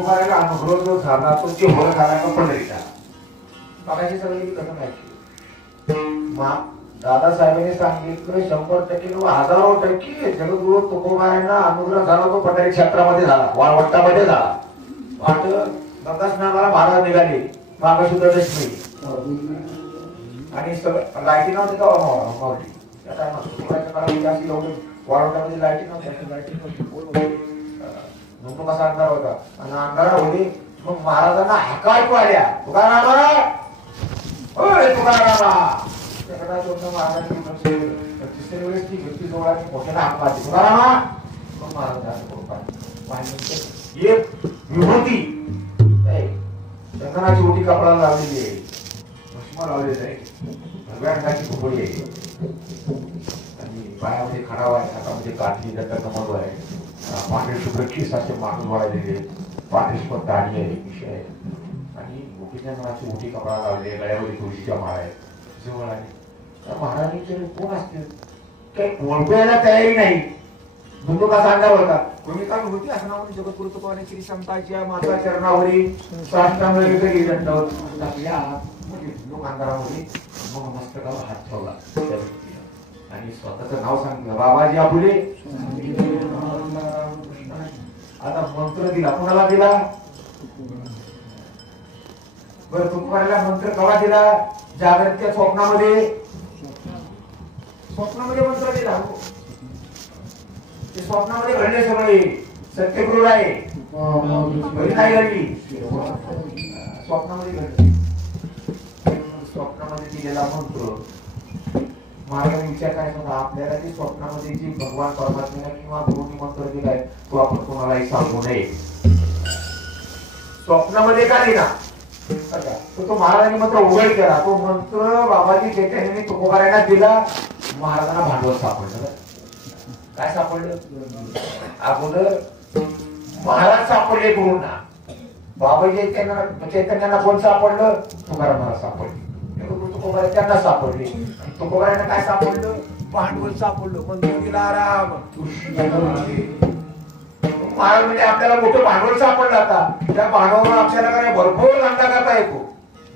तुकोबारायला अनुभव जो झाला तो जे होळ झाला का पंढरीचा बघायची सगळी कसं माहिती दादासाहेबांनी सांगितलं 100% 1000% जगद्गुरु तुकोबारायांना अनुग्रह झाला तो पंढरी क्षेत्रामध्ये झाला वाळवट्टामध्ये झाला वाट गंगा स्नानाला महाराज निघाले माघशुद्ध दशमी आणि सगळं लाईटी नव्हती का मावली त्या टायमात काळामध्ये अशी एवढी वाळवट्टामध्ये लाईटी नव्हती म्हणून कसा अंधार होता आणि अंधारा होती मग महाराजांना हाकायकू आल्या तुकारामा होय तुकारामा महाराजांनी तिसऱ्या वेळेस ती व्यक्ती जवळ मोठ्याला हाक मारली तुकारामा मग महाराज एक विभूती चंदनाची ओटी कपडा लावलेली आहे भस्म लावलेलं आहे भगव्या रंगाची खोपडी आहे आणि पायामध्ये खडावा आहे हातामध्ये काठी दत्तकमल आहे पांढरे शुभ्र केस असे माणूस वाढलेले पांढरी स्पट दाढी आहे विषय आहे आणि गोपीच्या मनाची ओटी कपडा लावले गळ्यावरील तुळशीच्या माळ आहे जवळ आली तर महाराजांचे कोण असतील काही ओळखायला तयारी नाही बंदुकाचा अंधार होता कोणी काय होती असं नाव जगद्गुरु तुकोबाराय श्री संतांच्या माता चरणावरी साष्टांग वगैरे दंडवत आपल्या लोक अंधारामध्ये मग मस्तकावर हात ठेवला आणि स्वतःचं नाव सांगितलं बाबाजी आपुले आता मंत्र दिला कोणाला दिला बरं तुकोबारायला मंत्र केव्हा दिला जागृतीच्या स्वप्नामध्ये मंत्र दिला स्वप्नामध्ये घडले सगळे सत्यगुरु आहे नाही घडली स्वप्नामध्ये घडली स्वप्नामध्ये दिलेला मंत्र महाराजांनी विचार काय सांगा आपल्याला ती स्वप्नामध्ये जी भगवान परमात्म्याने किंवा गुरुनी मंत्र दिलाय तो आपण कोणालाही सांगू नये स्वप्नामध्ये का दिला तो महाराजांनी मंत्र उघड केला तो मंत्र बाबाजी चैतन्याने तुकोबारायांना दिला महाराजांना भांडवल सापडलं काय सापडलं अगोदर महाराज सापडले गुरुंना बाबाजी चैतन्यांना कोण सापडलं तुकारामाला सापडले तुकोबाराय त्यांना सापडले तुकोबारायांना काय सापडलं भांडवल सापडलं मंत्र दिला आराम महाराज म्हणजे आपल्याला मोठं भांडवल सापडलं आता त्या भांडवलावर आपल्याला काय भरपूर धंदा करता येतो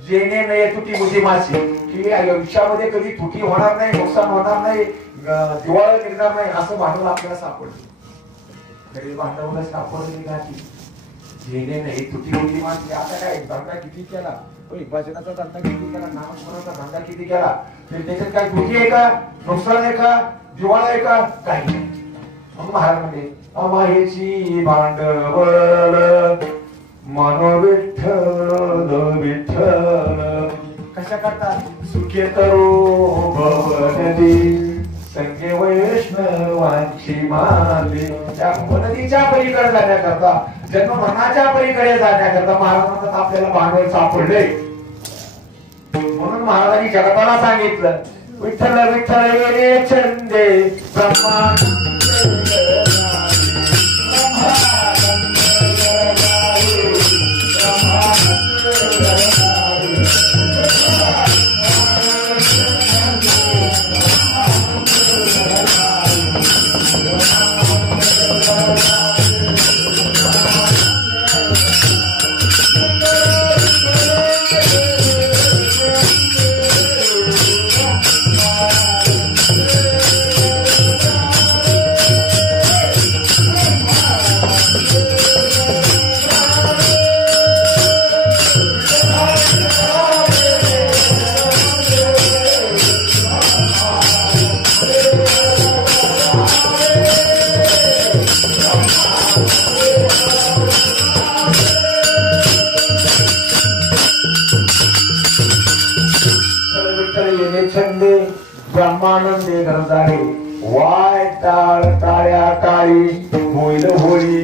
जेणे नये तुटी बुद्धी माशी की आयुष्यामध्ये कधी तुटी होणार नाही नुकसान होणार नाही दिवाळी निघणार नाही असं भांडवल आपल्याला सापडलं तरी भांडवल सापडली नाही जेणे नाही तुटी बुद्धी माशी आता काय धंदा किती केला भाषणाचा धंदा किती केला नामस्मरणाचा धंदा किती केला तरी त्याच्यात काय तुटी आहे का नुकसान आहे का दिवाळी आहे का काही नाही मग महाराज म्हणजे अमायेची भांडवल मनो विठ्ठल विठ्ठल कशा करता सुखे तरो भवनदी संगे वैष्णवांची माले त्या नदीच्या पलीकडे जाण्याकरता जन्म मरणाच्या पलीकडे जाण्याकरता महाराजांना आपल्याला भांडवल सापडले म्हणून महाराजांनी जगताला सांगितलं विठ्ठल विठ्ठल वेणे छंदे ब्रह्मा ब्रह्मानंदे घरदारे वाय टाळ टाळ्या टाळी होईल होळी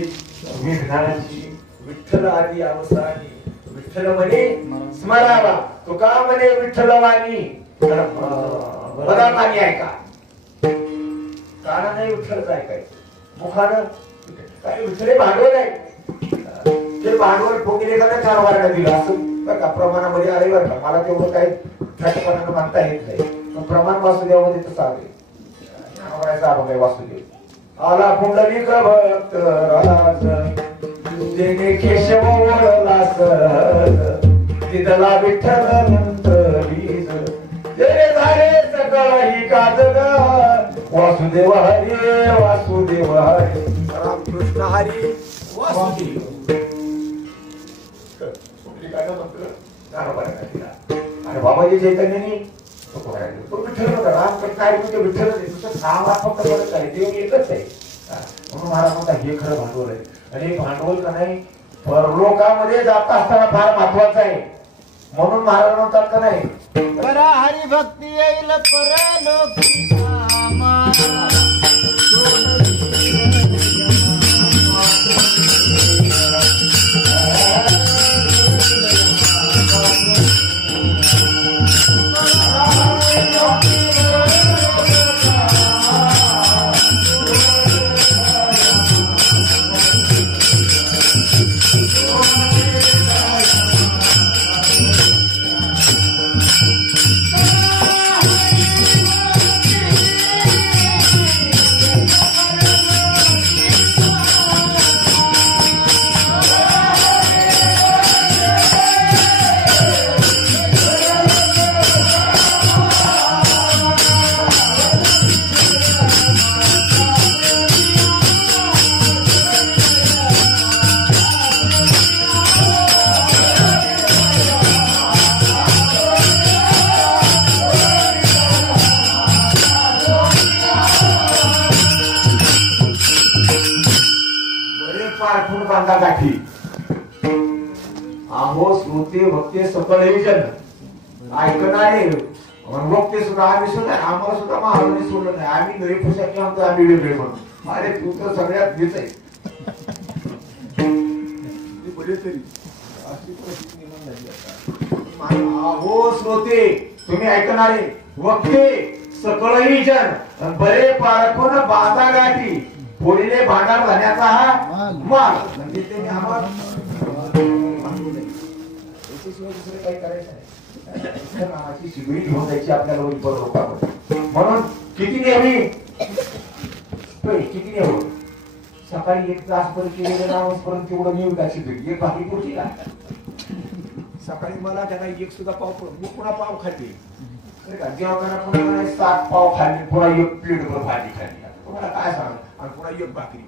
विघ्नाची विठ्ठल आदी अवसानी विठ्ठल म्हणे स्मरावा तुका म्हणे विठ्ठलवाणी बदामानी ऐका काना नाही विठ्ठलच ऐकायचं मुखानं काय विठ्ठल भांडवल आहे ते भांडवल फोडीले का 4 वारण्या दिलं असं बघा प्रमाणामध्ये आले बरं का मला तेवढं काही थटपणानं म्हणता येत नाही प्रमाण वासुदेवामध्ये तसं आले वासुदेव आला पुंडलिक भक्त राज जेणे केशव ओळलास तिथला विठ्ठल मंत्र बीज जेणे झाले सकळ ही काज वासुदेव हरी वासुदेव हरी रामकृष्ण हरी वासुदेव आणि बाबाजी चैतन्यानी तो विठ्ठल होता रामकृष्ण हरी म्हणजे विठ्ठल तुझं नाव फक्त बरंच आहे देव एकच आहे म्हणून महाराज म्हणता हे खरं भांडवल आहे आणि हे भांडवल का नाही परलोकामध्ये जात असताना फार महत्वाचं आहे म्हणून महाराज म्हणतात का नाही परा हरी भक्ती येईल परलोक गाठी आहो श्रोते वक्ते सकळ जन ऐकणारे वक्ते सुद्धा आम्ही सुद्धा आम्हाला सुद्धा महाराजांनी सोडलं नाही आम्ही नवी पुस्तक म्हणतो आम्ही वेगळे म्हणतो अरे तू तर सगळ्यात मीच आहे आहो श्रोते तुम्ही ऐकणारे वक्ते सकळही जन बरे पारखून बांधा गाठी पुढीले भांडार झाल्याचा हा माल म्हणजे ते आम्हाला दुसरं काही करायचं नाही नावाची शिगडी घेऊन जायची आपल्याला लोकांमध्ये म्हणून किती न्यावी सकाळी 1 तास पर्यंत केलेलं नामस्मरण तेवढं नेऊ का शिगडी एक बाकी पुढची का सकाळी मला त्यांना एक सुद्धा पाव पुन्हा पाव खाते जेव्हा पुन्हा 7 पाव खाल्ले पुन्हा 1 प्लेटभर भाजी खाल्ली तुम्हाला काय सांग आणि पुन्हा 1 भाकरी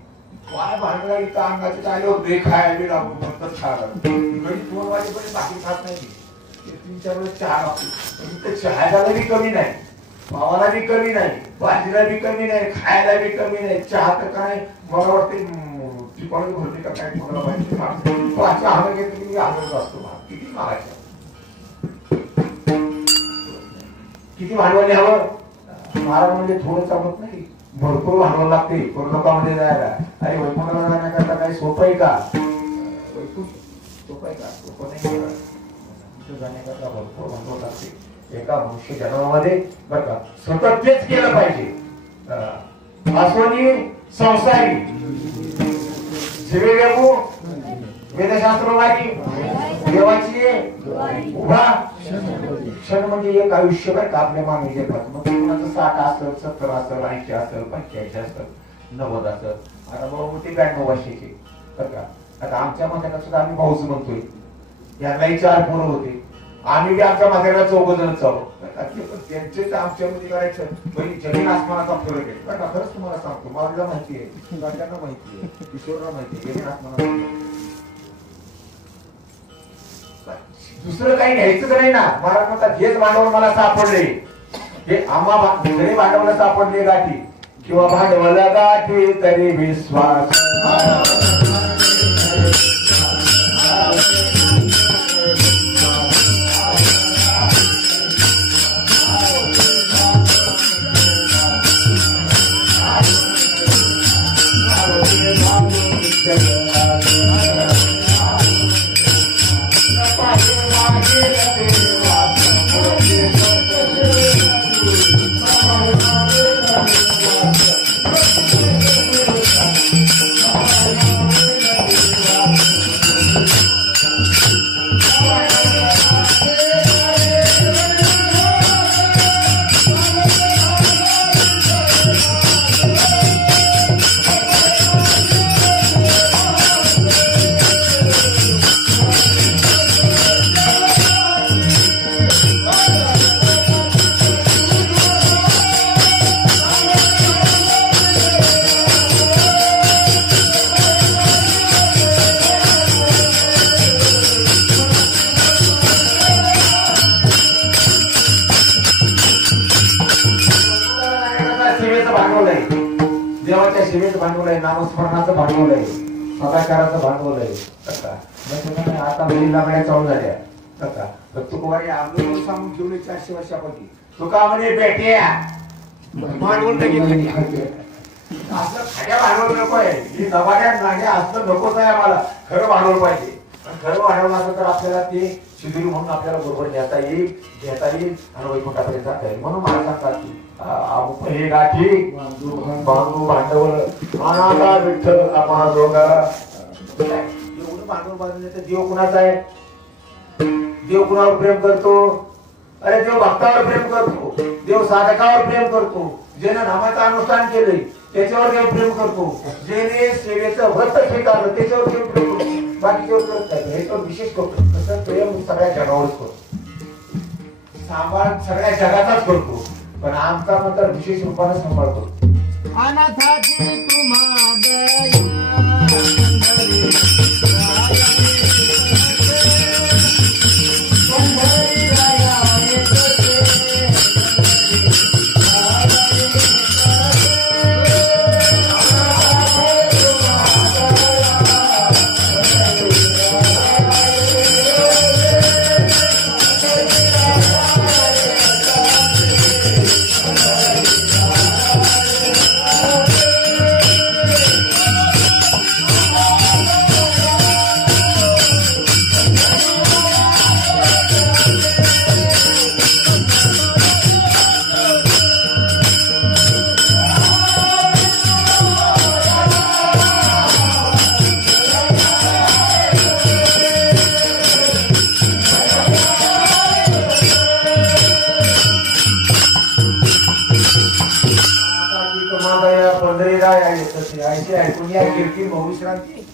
काय भांडला इथं अंगाचे काय होते खायला लागून घरी 2 वाजेपर्यंत भाकरी खात नाही 3-4 वेळेस चहा लागतो चहाला बी कमी नाही पावाला बी कमी नाही भाजीला बी कमी नाही खायला बी कमी नाही चहा तर काय मला वाटते टिपाणी भरली का काय कोणाला माहिती चहा घेतली की आनंद असतो किती मागायचं किती भांडवल हवं महाराज म्हणजे थोडं चालत नाही भरपूर भांडवल लागते लोकांमध्ये जायला अरे वैकुंठाला जाण्याकरता काही सोपं आहे का सोपं आहे का सोपं नाही तिथं जाण्याकरता भरपूर भांडवल लागते एका मनुष्य जन्मामध्ये बरं का सतत तेच केलं पाहिजे आसवनी संसारी जीवे वेदशास्त्र वारी देवाची उभा क्षण म्हणजे एक आयुष्य काय आपल्या मानवी जन्मात मग कुणाचं 60 असेल 70 असेल 80 असेल 85 असेल 90 असेल आता बाबा ते 92 वर्षाचे बरं का आता आमच्या म्हाताऱ्याला सुद्धा आम्ही भाऊच म्हणतोय यांनाही 4 पोरं होते आम्ही बी आमच्या म्हाताऱ्याला 4 जण चालू त्यांचे आमच्यामध्ये करायचं म्हणजे जमीन आसमानाचा फरक आहे बरं का खरंच तुम्हाला सांगतो मला माहिती आहे गाड्यांना माहिती आहे किशोरला माहिती आहे जमीन आसमानाचा दुसरं काही घ्यायचं नाही ना मला म्हणतात हेच भांडवल मला सापडले हे आम्हा जरी भांडवल सापडले गाठी किंवा भांडवल गाठी तरी विश्वास देवाच्या सेवेचं भांडवल आहे, नामस्मरणाचं भांडवल आहे, सदाचाराचं भांडवल आहे. आता बळी लागण्या चालू झाल्या तर तुकवारी आंदोलन सांगून ठेवले 400 वर्षापूर्वी. तुका म्हणे बेट्या भांडवल नाही असलं खऱ्या भांडवल नको आहे. ही दबाड्यात नाग्या असलं नकोच आहे आम्हाला. खरं भांडवल पाहिजे. खरं भांडवल असं तर आपल्याला ते शिदुरी म्हणून आपल्याला बरोबर घेता येईल आणि वैकुंठापर्यंत जाता येईल. म्हणून मला सांगतात की हे गाठी बांधू भांडवल आनाला विठ्ठल आम्हा जोगा. एवढं भांडवल बांधून तर देव कुणाचा आहे? देव कुणावर प्रेम करतो? अरे देव भक्तावर प्रेम करतो, देव साधकावर प्रेम करतो, ज्यानं नामाचं अनुष्ठान केलंय त्याच्यावर देव प्रेम करतो, ज्याने सेवेचं व्रत स्वीकारलं त्याच्यावर देव प्रेम करतो. बाकीच्यावर करत नाही. ह्याच्यावर विशेष करतो. कसं प्रेम सगळ्या जगावरच करतो, सांभाळ सगळ्या जगाचाच करतो, पण आमचा मात्र विशेष रूपाने सांभाळतो. अनाथाची तुम्हा दया ऐकून या कीर्ती बहुविश्रांती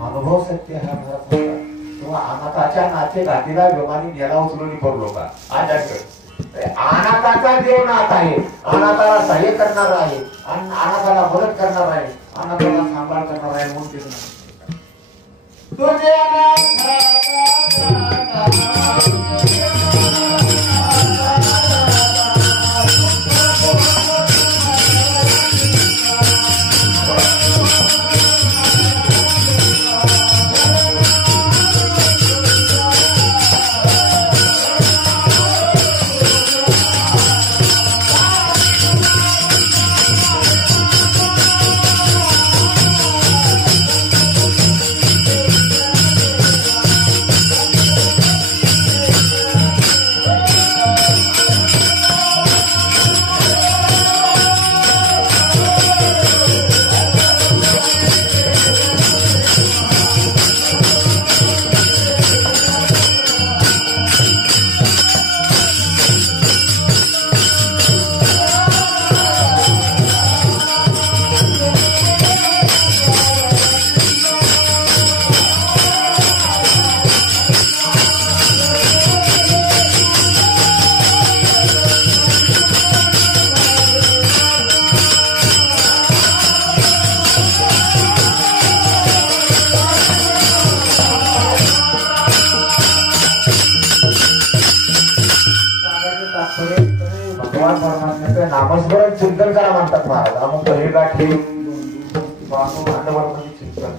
अनुभव सत्य हा मला सांगतात. तेव्हा अनाथाच्या नाथे घाटीला व्यमानी गेला उचलून पडलो का आज अनाथाचा देव नाथ आहे. अनाथाला सहाय्य करणार आहे, अनाथाला मदत करणार आहे, अनाथाला सांभाळ करणार आहे. म्हणून तुझे भगवान परमात्म्याचं नामस्मरण चिंतन करा म्हणतात महाराज. अमुक हे गाठी भांडवल चिंतन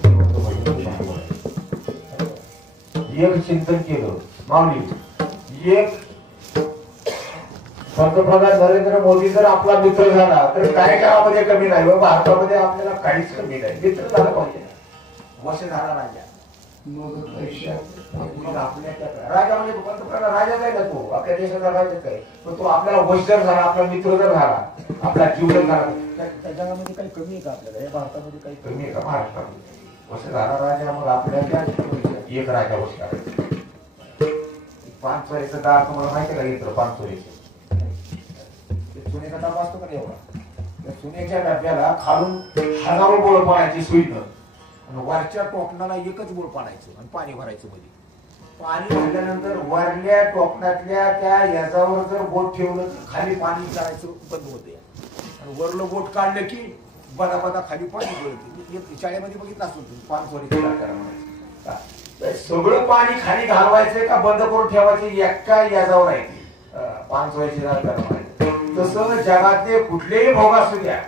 एक चिंतन केलं माऊली. एक पंतप्रधान नरेंद्र मोदी जर आपला मित्र झाला तर काय काळामध्ये कमी नाही. भारतामध्ये आपल्याला काहीच कमी नाही. मित्र झाला पाहिजे. वश झाला राजा राजा म्हणजे पंतप्रधान राजा काय ना तो आपल्या देशाचा राजाच आहे. पण तो आपल्याला वश जर झाला, आपला मित्र जर झाला, आपला जीव जर झाला, त्या जगामध्ये काही कमी आहे का आपल्याला? या भारतामध्ये काही कमी आहे का? महाराष्ट्रामध्ये वश झाला राजा. मग आपल्याला एक राजा वश करायचा. पानचोरीचं दार तुम्हाला माहिती आहे का? येतं पानचोरीचं सुनेचा डबा असतो का एवढा, त्या सुनेच्या डब्याला खालून हजारो बोळ पाण्याची सुईनं आणि वरच्या टोपणाला एकच बोळ पाडायचं आणि पाणी भरायचं मध्ये. पाणी भरल्यानंतर वरल्या टोपणातल्या त्या याच्यावर जर बोट ठेवलं तर खाली पाणी करायचं बंद होते आणि वरलं बोट काढलं की बदा बदा खाली पाणी गळते. शाळेमध्ये बघितलं असतो पानचोरी सगळं पाणी खाली घालवायचं का बंद करून ठेवायचं एका याजावर आहे. पानचोरीची तसं जगातले कुठलेही भोग असू द्या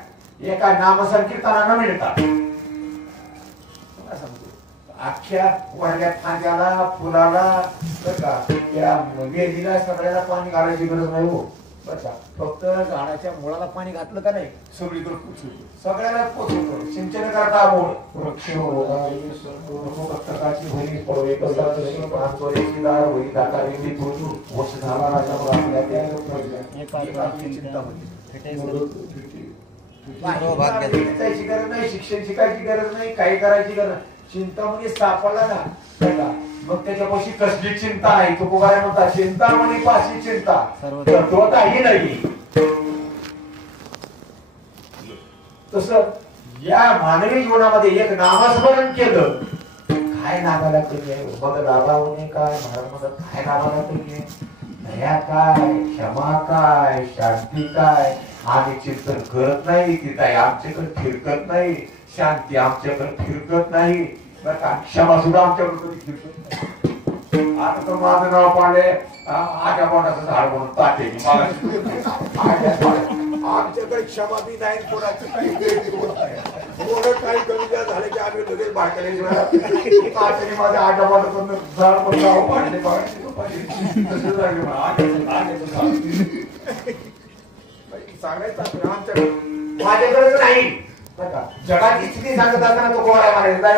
एका नामसंकीर्तनानं मिळतात. अख्ख्या वाढल्या फांद्याला फुलाला बरं का त्या वेलीला सगळ्याला पाणी घालायची गरज नाही हो बरं का. फक्त झाडाच्या मुळाला पाणी घातलं का नाही सगळीकडे पोचवतो, सगळ्याला पोचवतो. सिंचन करता मूळ वृक्ष पुस्तकाची भरी पडवे कसाची पाचोरीची दार वही दातारीची तुझू वश झाला राजा आपल्या त्या चिंता होती. गरज नाही, शिक्षण शिकायची गरज नाही, काही करायची गरज नाही. चिंतामणी सापडला ना मग त्याच्यापाशी कसली चिंता नाही. तो काय म्हणतात चिंतामणी पाशी चिंता तत्वताही नाही. तस या मानवी जीवनामध्ये एक नामस्मरण केलं काय नामाला कमी आहे. मग लाभावणे काय महाराज काय नामाला कमी आहे. दया काय, क्षमा काय, शांती काय. आम्ही चिंतन करत नाही, तिथं आमच्याकडे फिरकत नाही, शांती आमच्याकडे फिरकत नाही, क्षमा सुद्धा आमच्याकडे कधी फिरकत नाही. आता तर माझं नाव पाडले आट्या बोटाचं झाड म्हणून ताटे आमच्याकडे क्षमा बी नाही, कोणाचं काही काही कमी झालं की आम्ही लगेच बाटले माझ्या आट्या बोटाचं झाड पण नाव पाडले सांगायचं आमच्याकडे माझ्याकडेच नाही. जगाची स्थिती सांगत असताना तो कोणाला म्हणायचा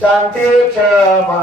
शांती क्षमा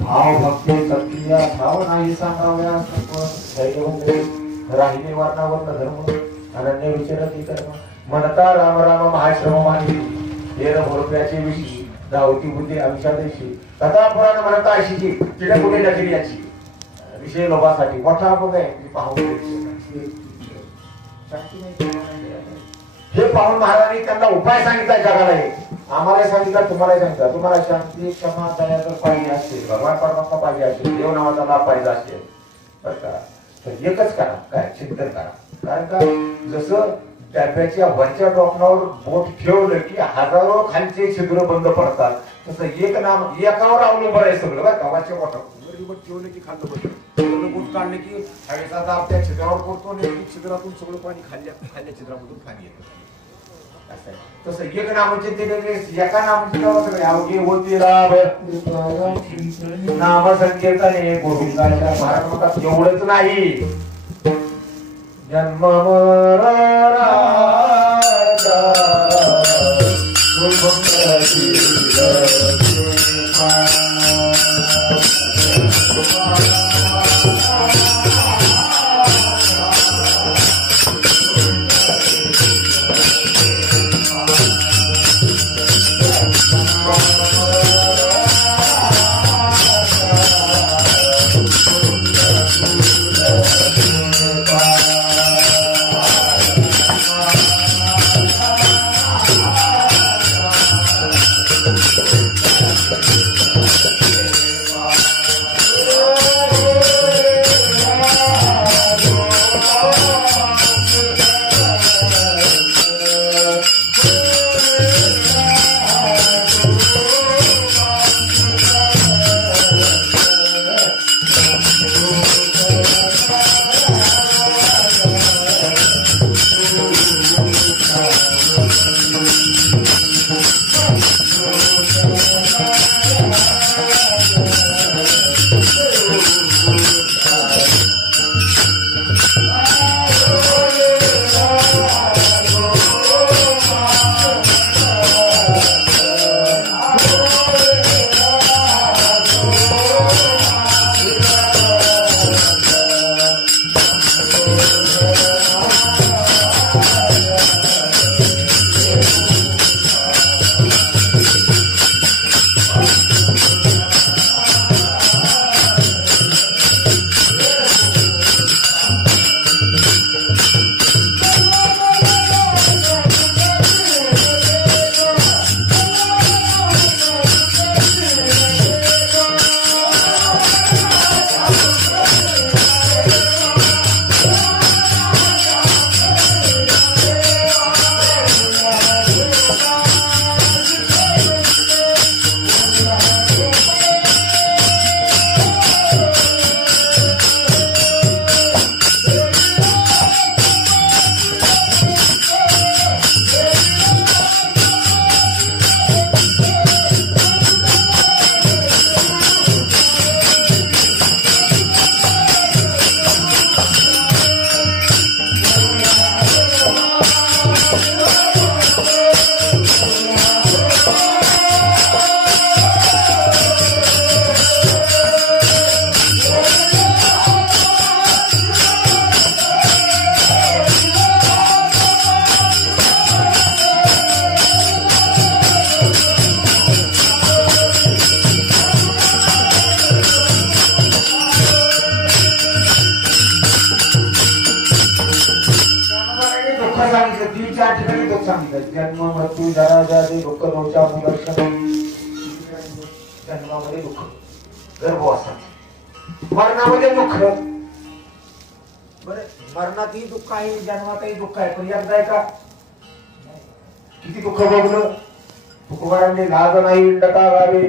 भाव भक्ती सक्रिया भाव नाही सांगाव्या राहिली वर्णावर्ण धर्म अनन्य विचारती कर्म म्हणता राम राम महाश्रम मानी हेर भोरप्याची विशी धावती बुद्धी आयुष्यादेशी कथा पुराण म्हणता अशीची तिला कुठे नकली याची विषय लोकांसाठी मोठा बघ आहे पाहून हे पाहून महाराजांनी त्यांना उपाय सांगितला जगाला. आम्हाला सांगितलं, तुम्हाला सांगितलं. तुम्हाला शांती क्षमा दया जर पाहिजे असेल, भगवान परमात्मा पाहिजे असेल, देव नावाचा लाभ पाहिजे असेल बर का तर एकच करा काय चिंतन करा. कारण का जसं डब्याच्या वरच्या टोपणावर बोट ठेवलं की हजारो खालचे छिद्र बंद पडतात तसं एक नाम एकावर अवलंबून आहे सगळं बरं का. वरच्या बोटावर बोट ठेवलं की खाल्लं बसलं, बोट काढलं की हवेचा दाब त्या छिद्रावर पडतो आणि छिद्रातून सगळं पाणी खाल्ल्या छिद्रामधून पाणी येतं. तसं एक नामचिंतन एका नामचिंतनावर अवघे होती राम नाम संकीर्तने गोविंदाच्या महाराज एवढंच नाही जन्म जन्म मृत्यू जरा जाते दुःख दोषा जन्मामध्ये दुःख, गर्भवासात, मरणामध्ये दुःख. बरं, मरणातही दुःख आहे, जन्मातही दुःख आहे, पण एकदा का किती दुःख भोगलं. तुकोबारांनी लाज नाही इंडका गावे,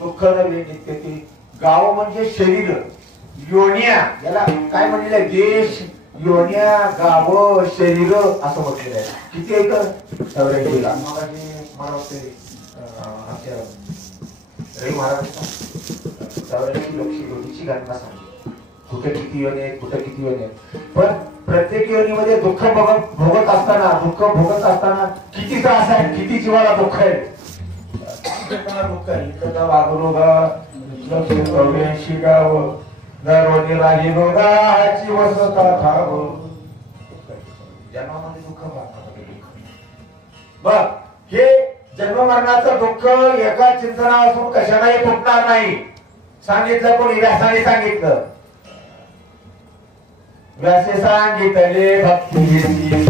दुःख नव्हे नित्य ते. गाव म्हणजे शरीर, योनिया, याला काय म्हणले, देश, योनिया, गाव, शरीर असं म्हटलेलं आहे. किती आहे तर 84 ला मला वाटते आमच्या रवी महाराज 84 लोकशी घटना सांगली. कुठे किती योनी आहेत, कुठे किती योनी आहेत, पण प्रत्येक योनीमध्ये दुःख भोगत असताना किती त्रास आहे, किती जीवाला दुःख आहे. दुःख आहे इकडचा वागणुका शिकाव दररोजी राही रोगाची वसता खाव. जन्मामध्ये दुःख, बघ हे जन्म मरणाचं दुःख एका चिंतनापासून कशालाही तुटणार नाही. सांगितलं कोणी? व्यासाने सांगितलं. व्यासे सांगितले भक्ती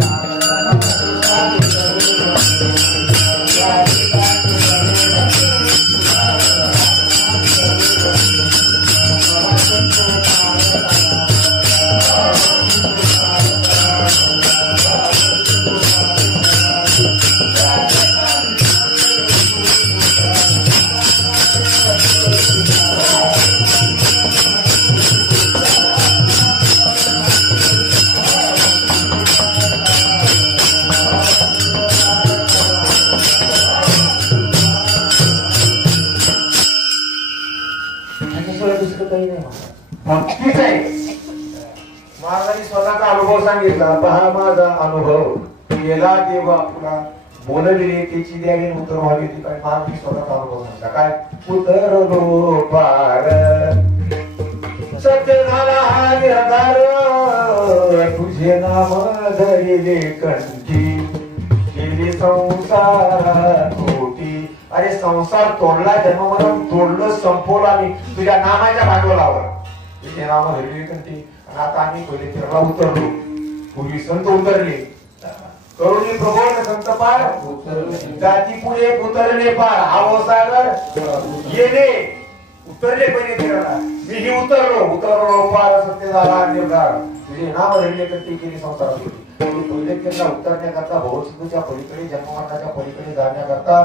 भक्तीच आहे. महाराजांनी स्वतःचा अनुभव सांगितला. पहा माझा अनुभव केला देवा पुन्हा बोललेली त्याची द्यावी उत्तर व्हावी. ती काय महाराजांनी स्वतःचा अनुभव सांगितला. काय उतरलो पार सत्य झाला हा निराधार तुझे नाम धरिले कंठी केली संसार तोटी. अरे संसार तोडला, जन्ममरण तोडलं, संपवलं आम्ही तुझ्या नामाच्या भांडवलावर. तुझे नाम धरिले कंठी. आणि आता आम्ही पहिले फिरला उतरलो. पूर्वी संत उतरले, करुणी प्रबोध संत पार जाती पुढे उतरले पार. आहो सागर गेले उतरले पहिले फिरायला. मीही उतरलो पार सत्य झाला निर्धार तुझे नाम धरिले कंठी केली संसार तोटी. पहिले त्यांना उतरण्याकरता भवसिंधूच्या पलीकडे जन्ममरणाच्या पलीकडे जाण्याकरता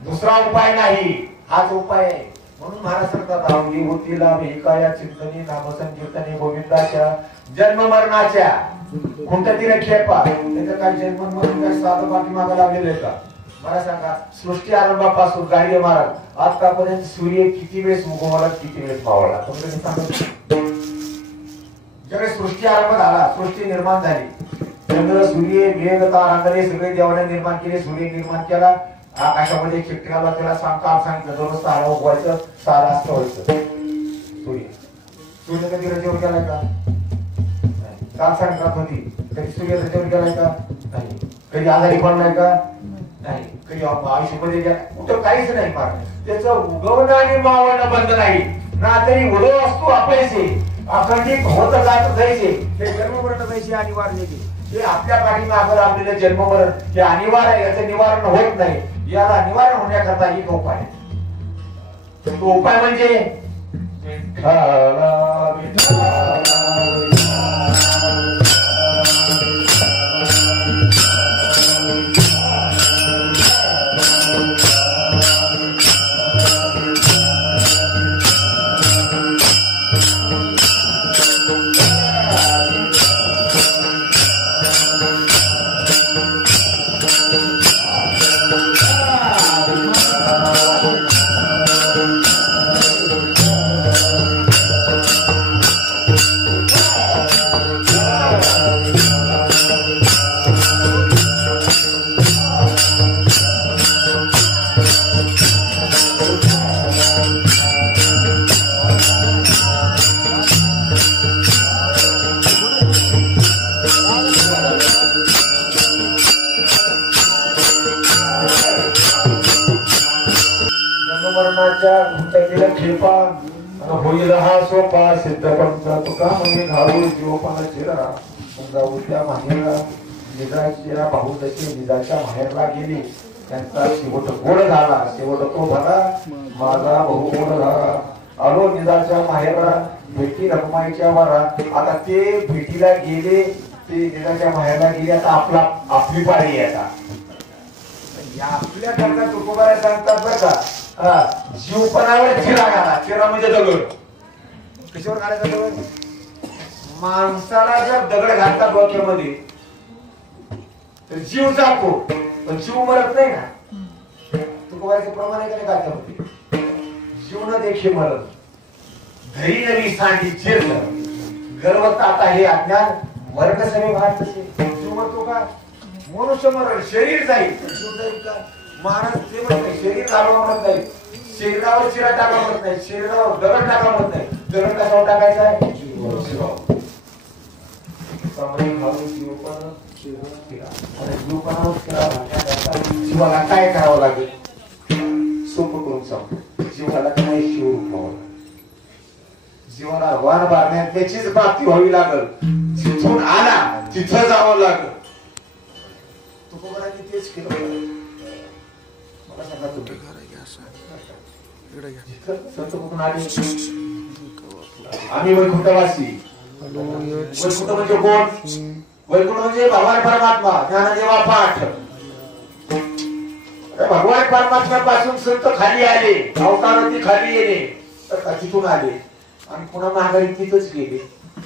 दुसरा उपाय नाही, हाच उपाय आहे. म्हणून महाराज सांगतात आवडी होती लाभ एकाया चिंतनी नामसंकीर्तनी गोविंदाच्या जन्म मरणाच्या कोणत्या तरी खेपा. त्याचं काय जन्म मरण काय साधं पाठीमागं लागलेलं आहे का? मला सांगा सृष्टी आरंभापासून गाडी महाराज आतापर्यंत सूर्य किती वेळेस उगवला किती वेळेस मावळला तुम्ही सांगा. ज्यावेळेस सृष्टी आरंभ झाला सृष्टी निर्माण झाली चंद्र सूर्य मेघ तारांगणे सगळे देवाने निर्माण केले. सूर्य निर्माण केला आकाशामध्ये चिकटकाला त्याला सांगितलं दररोज 6 उगवायचं 6 अस्त व्हायचं. सूर्य कधी रजेवर गेलाय का? काल सांगतात होती कधी सूर्य रजेवर गेलाय का? नाही. कधी आजारी पडलाय का? नाही. कधी आयुष्यामध्ये कुठं काहीच नाही. त्याचं उगवणं आणि मावळणं बंद नाही ना तरी उडो असतो अपयसे अखंडित होत जात जायचे. ते जन्ममरण जायचे अनिवार्य ते आपल्या पाठीमागे लागलेलं जन्ममरण हे अनिवार्य आहे. याचं निवारण होत नाही. याला निवारण होण्याकरता एक उपाय तो उपाय म्हणजे खेपा होईल हा सोपा सिद्ध पंचा तुका म्हणे घालू जीवपाला चिरा जाऊ त्या माहेरला निजाच्या भाऊ जसे निजाच्या माहेरला गेले त्यांचा शेवट गोड झाला. शेवट तो झाला माझा भाऊ गोड झाला. आलो निजाच्या माहेरला भेटी रखमाईच्या वारा. आता ते भेटीला गेले ते निजाच्या माहेरला गेले. आता आपली पाळी आहे. आता आपल्या करता तुकोबारा सांगतात बरं का जीवपणावर चिरा घाला. चिरा म्हणजे दगड. कशावर घालायचा दगड? माणसाला जर दगड घालतात डोक्यामध्ये तर जीव जातो पण जीव मरत नाही ना. तुकोबाराचं प्रमाण आहे का नाही गाथ्यामध्ये? जीव न देखे मरत घरी नवी सांडी चिर गर्वत आता हे अज्ञान मरण सगळे भाग तसे. जीव मरतो का? मनुष्य मरण शरीर जाईल जीव जाईल का? महाराज ते म्हणत शरीर घालवा म्हणत नाही. शरीरावर चिरा टाका म्हणत नाही. शरीरावर दगड टाका म्हणत नाही. दगड कशावर टाकायचा आहे? जीवाला काय करावं लागेल? सोपं करून सांगतो. जीवाला काय शिव व्हावं. जीवाला वाण बारण्यात त्याचीच प्राप्ती व्हावी लागल. जिथून आला तिथं जावं लागल. तुकोबारांनी तेच केलं. मला सांगा तुम्ही संत कुठून आले? आम्ही वैकुंठवासी. वैकुंठ म्हणजे कोण? वैकुंठ म्हणजे भगवान परमात्मा ज्ञानदेवा पाठ. भगवान परमात्म्यापासून संत खाली आले. अवताराती खाली येणे तर तिथून आले आणि पुन्हा महागारी तिथंच गेले.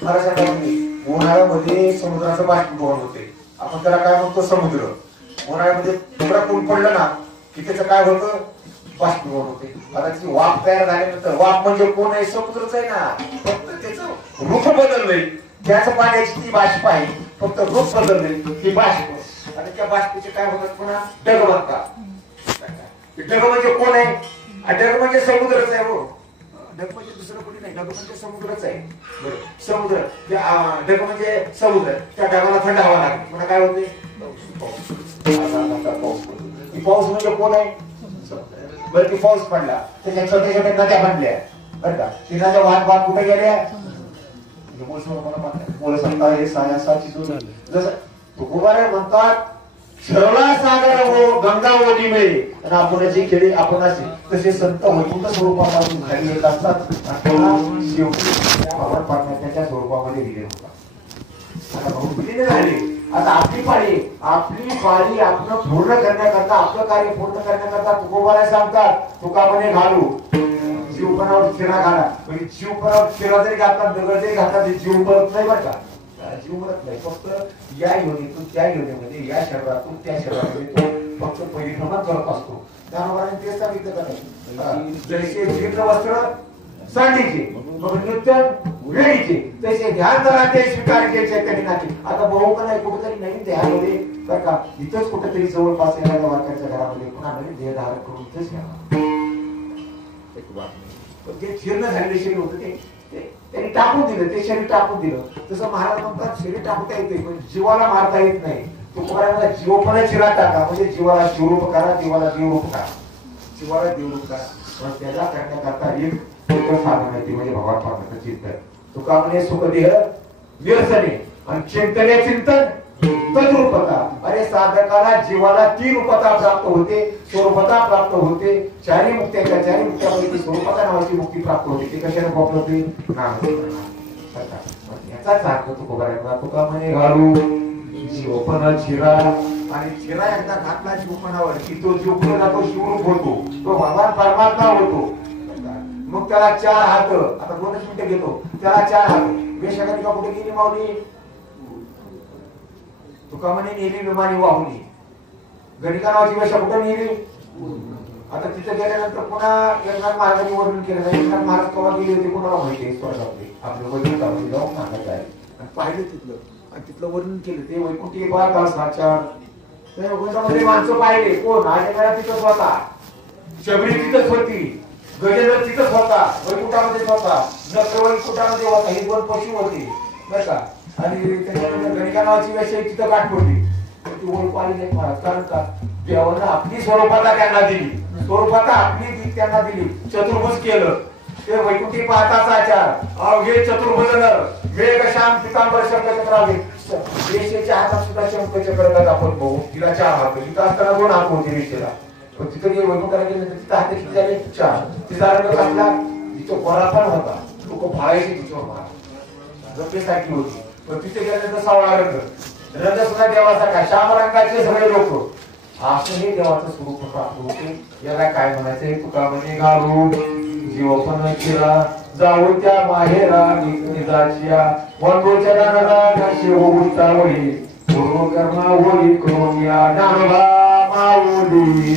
मला सांगा तुम्ही उन्हाळ्यामध्ये समुद्राचं बाष्पीभवन होते. आपण त्याला काय म्हणतो? समुद्र. उन्हाळ्यामध्ये थोडा ऊन पडलं ना की त्याचं काय होतं? बाष्पीभवन होते. आता ती वाफ तयार झाल्यानंतर वाफ म्हणजे कोण आहे? समुद्रच आहे ना. फक्त त्याचं रूप बदललंय. त्याचं पाण्याची ती बाष्प आहे फक्त रूप बदललंय ती बाष्प. आणि त्या बाष्पीचे काय होतात? पुन्हा ढग बनतात. ढग म्हणजे कोण आहे? ढग म्हणजे समुद्रच आहे. हो ढग म्हणजे दुसरं कोणी नाही. ढग म्हणजे समुद्रच आहे. समुद्र ढग म्हणजे समुद्र. त्या ढगाला थंड हवा लागते पुन्हा काय होते? पाऊस म्हणजे कोण आहे? बरं ती पाऊस पडला त्याच्या छोट्या छोट्या नद्या बनल्या बरं का. ती नद्या वाहत कुठे गेल्या? जसं तुकोबारा म्हणतात सरला सागर हो गंगा ओढी मिळे आणि आपणाची खेळी आपणाची. तसे संत वैकुंठ स्वरूपापासून खाली येत असतात आणि शेवटी त्याच्या स्वरूपामध्ये विलीन होतात. आता भाऊ विलीन झाले. आता आपली पाळी आपण पूर्ण करण्याकरता आपलं कार्य पूर्ण करण्याकरता तुकोबारा सांगतात तुका म्हणे घालू जीवपणावर चिरा घाला. म्हणजे जीवपणावर चिरा जरी घातला दगड जरी घातला तरी जीव मरत नाही बरं का. जीव मरत नाही. फक्त या योनीतून त्या योनीमध्ये या शरीरातून त्या शरीरामध्ये फक्त परिभ्रमण करत असतो. त्यामुळे तेच सांगितलं का नाही, जैसे जीर्ण वस्त्र सांडीचे मग नृत्य वेळीचे तसे ध्यान करा ते स्वीकारचे चैतन्याचे. आता बहु का नाही कुठेतरी नवीन देहामध्ये बरं का इथंच कुठेतरी जवळपास येणाऱ्या वारकऱ्याच्या घरामध्ये पुन्हा नवीन देह धारण करून इथंच घ्यावा. जे जीर्ण झालेले शरीर होतं ते त्यांनी टाकून दिलं, ते शरीर टाकून दिलं. तसं महाराज म्हणतात शरीर टाकता येते पण जीवाला मारता येत नाही. तो कोणाला जीवपणा चिरा टाका म्हणजे जीवाला शिवरूप करा, जीवाला देवरूप करा, जीवाला देवरूप करा. पण त्याला करण्याकरता एक साधन आहे ते म्हणजे भगवान पात्राचं चिंतन. तुका म्हणे सुखदेह निरसने आणि चिंतने चिंतन तद्रूपता. अरे साधकाला जीवाला 3 रूपता प्राप्त होते, स्वरूपता प्राप्त होते, चारी मुक्त्याच्या चारी मुक्त्यामध्ये स्वरूपता नावाची मुक्ती प्राप्त होते. ते कशाने प्राप्त होते? याचाच अर्थ तुकोबारायचा. तुका म्हणे घालू जीवपणा चिरा आणि चिरा एकदा घातला जीवपणावर की तो जीव पुढे जातो, शिवरूप होतो, तो भगवान परमात्मा होतो. मग त्याला 4 हात, आता 2 मिनिटं घेतो, त्याला 4 हात. वेशगणिका कुठे गेली माऊली? तुका म्हणे नेली विमानी वाहुली. गणिका नावाची वेशा कुठे नेली? आता तिथे गेल्यानंतर पुन्हा एकनाथ महाराजांनी वर्णन केलं नाही. एकनाथ महाराज केव्हा गेले होते कोणाला माहिती आहे? स्वर्गातले आपलं वैकुंठामध्ये जाऊन सांगायचं आहे आणि पाहिलं तिथलं आणि तिथलं वर्णन केलं. ते वैकुंठी 12 तास साचार त्या वैकुंठामध्ये माणसं पाहिले. कोण? आजमेळा तिथंच होता, शबरी तिथंच होती, गजेंद्र तिथंच होता, वैकुंठामध्येच होता, नक्र वैकुंठामध्ये होता. ही 2 पशु होती बरं का. आणि त्याच्यानंतर गणिका नावाची वेश्या तिथं गाठ पडली. ती ओळख आली नाही महाराज. कारण का देवानं आपली स्वरूपता त्यांना दिली, स्वरूपता आपली त्यांना दिली. चतुर्भुज केलं ते वैकुंठी पाहताच आचार अवघे चतुर्भुजन वेग श्याम पितांबर शंखचक्रावे. वेशेच्या हातात सुद्धा शंखचक्र आपण बघू. तिला 4 हात, तिथं असताना 2 हात होते वेशेला. पण तिथं जे वैकुंठाला गेले तिथं हात किती झाले? 4. तिचा रंग कसला? तिथं गोरा पण होता, लोक फाळायचे तिच्यावर महाराज, रंगेसाठी होती. पण तिथे गेल्यानंतर सावळा रंग सुद्धा देवासारखा श्याम रंगाचे सगळे लोक. असं हे देवाचं स्वरूप प्राप्त होते. याला काय म्हणायचंय? तुका म्हणे घालू जीवपण चिरा जाऊ त्या माहेरा निजाचिया वंदोच्या दानाला शिव चावळी पूर्व कर्मा होळी करून या नावा माऊली.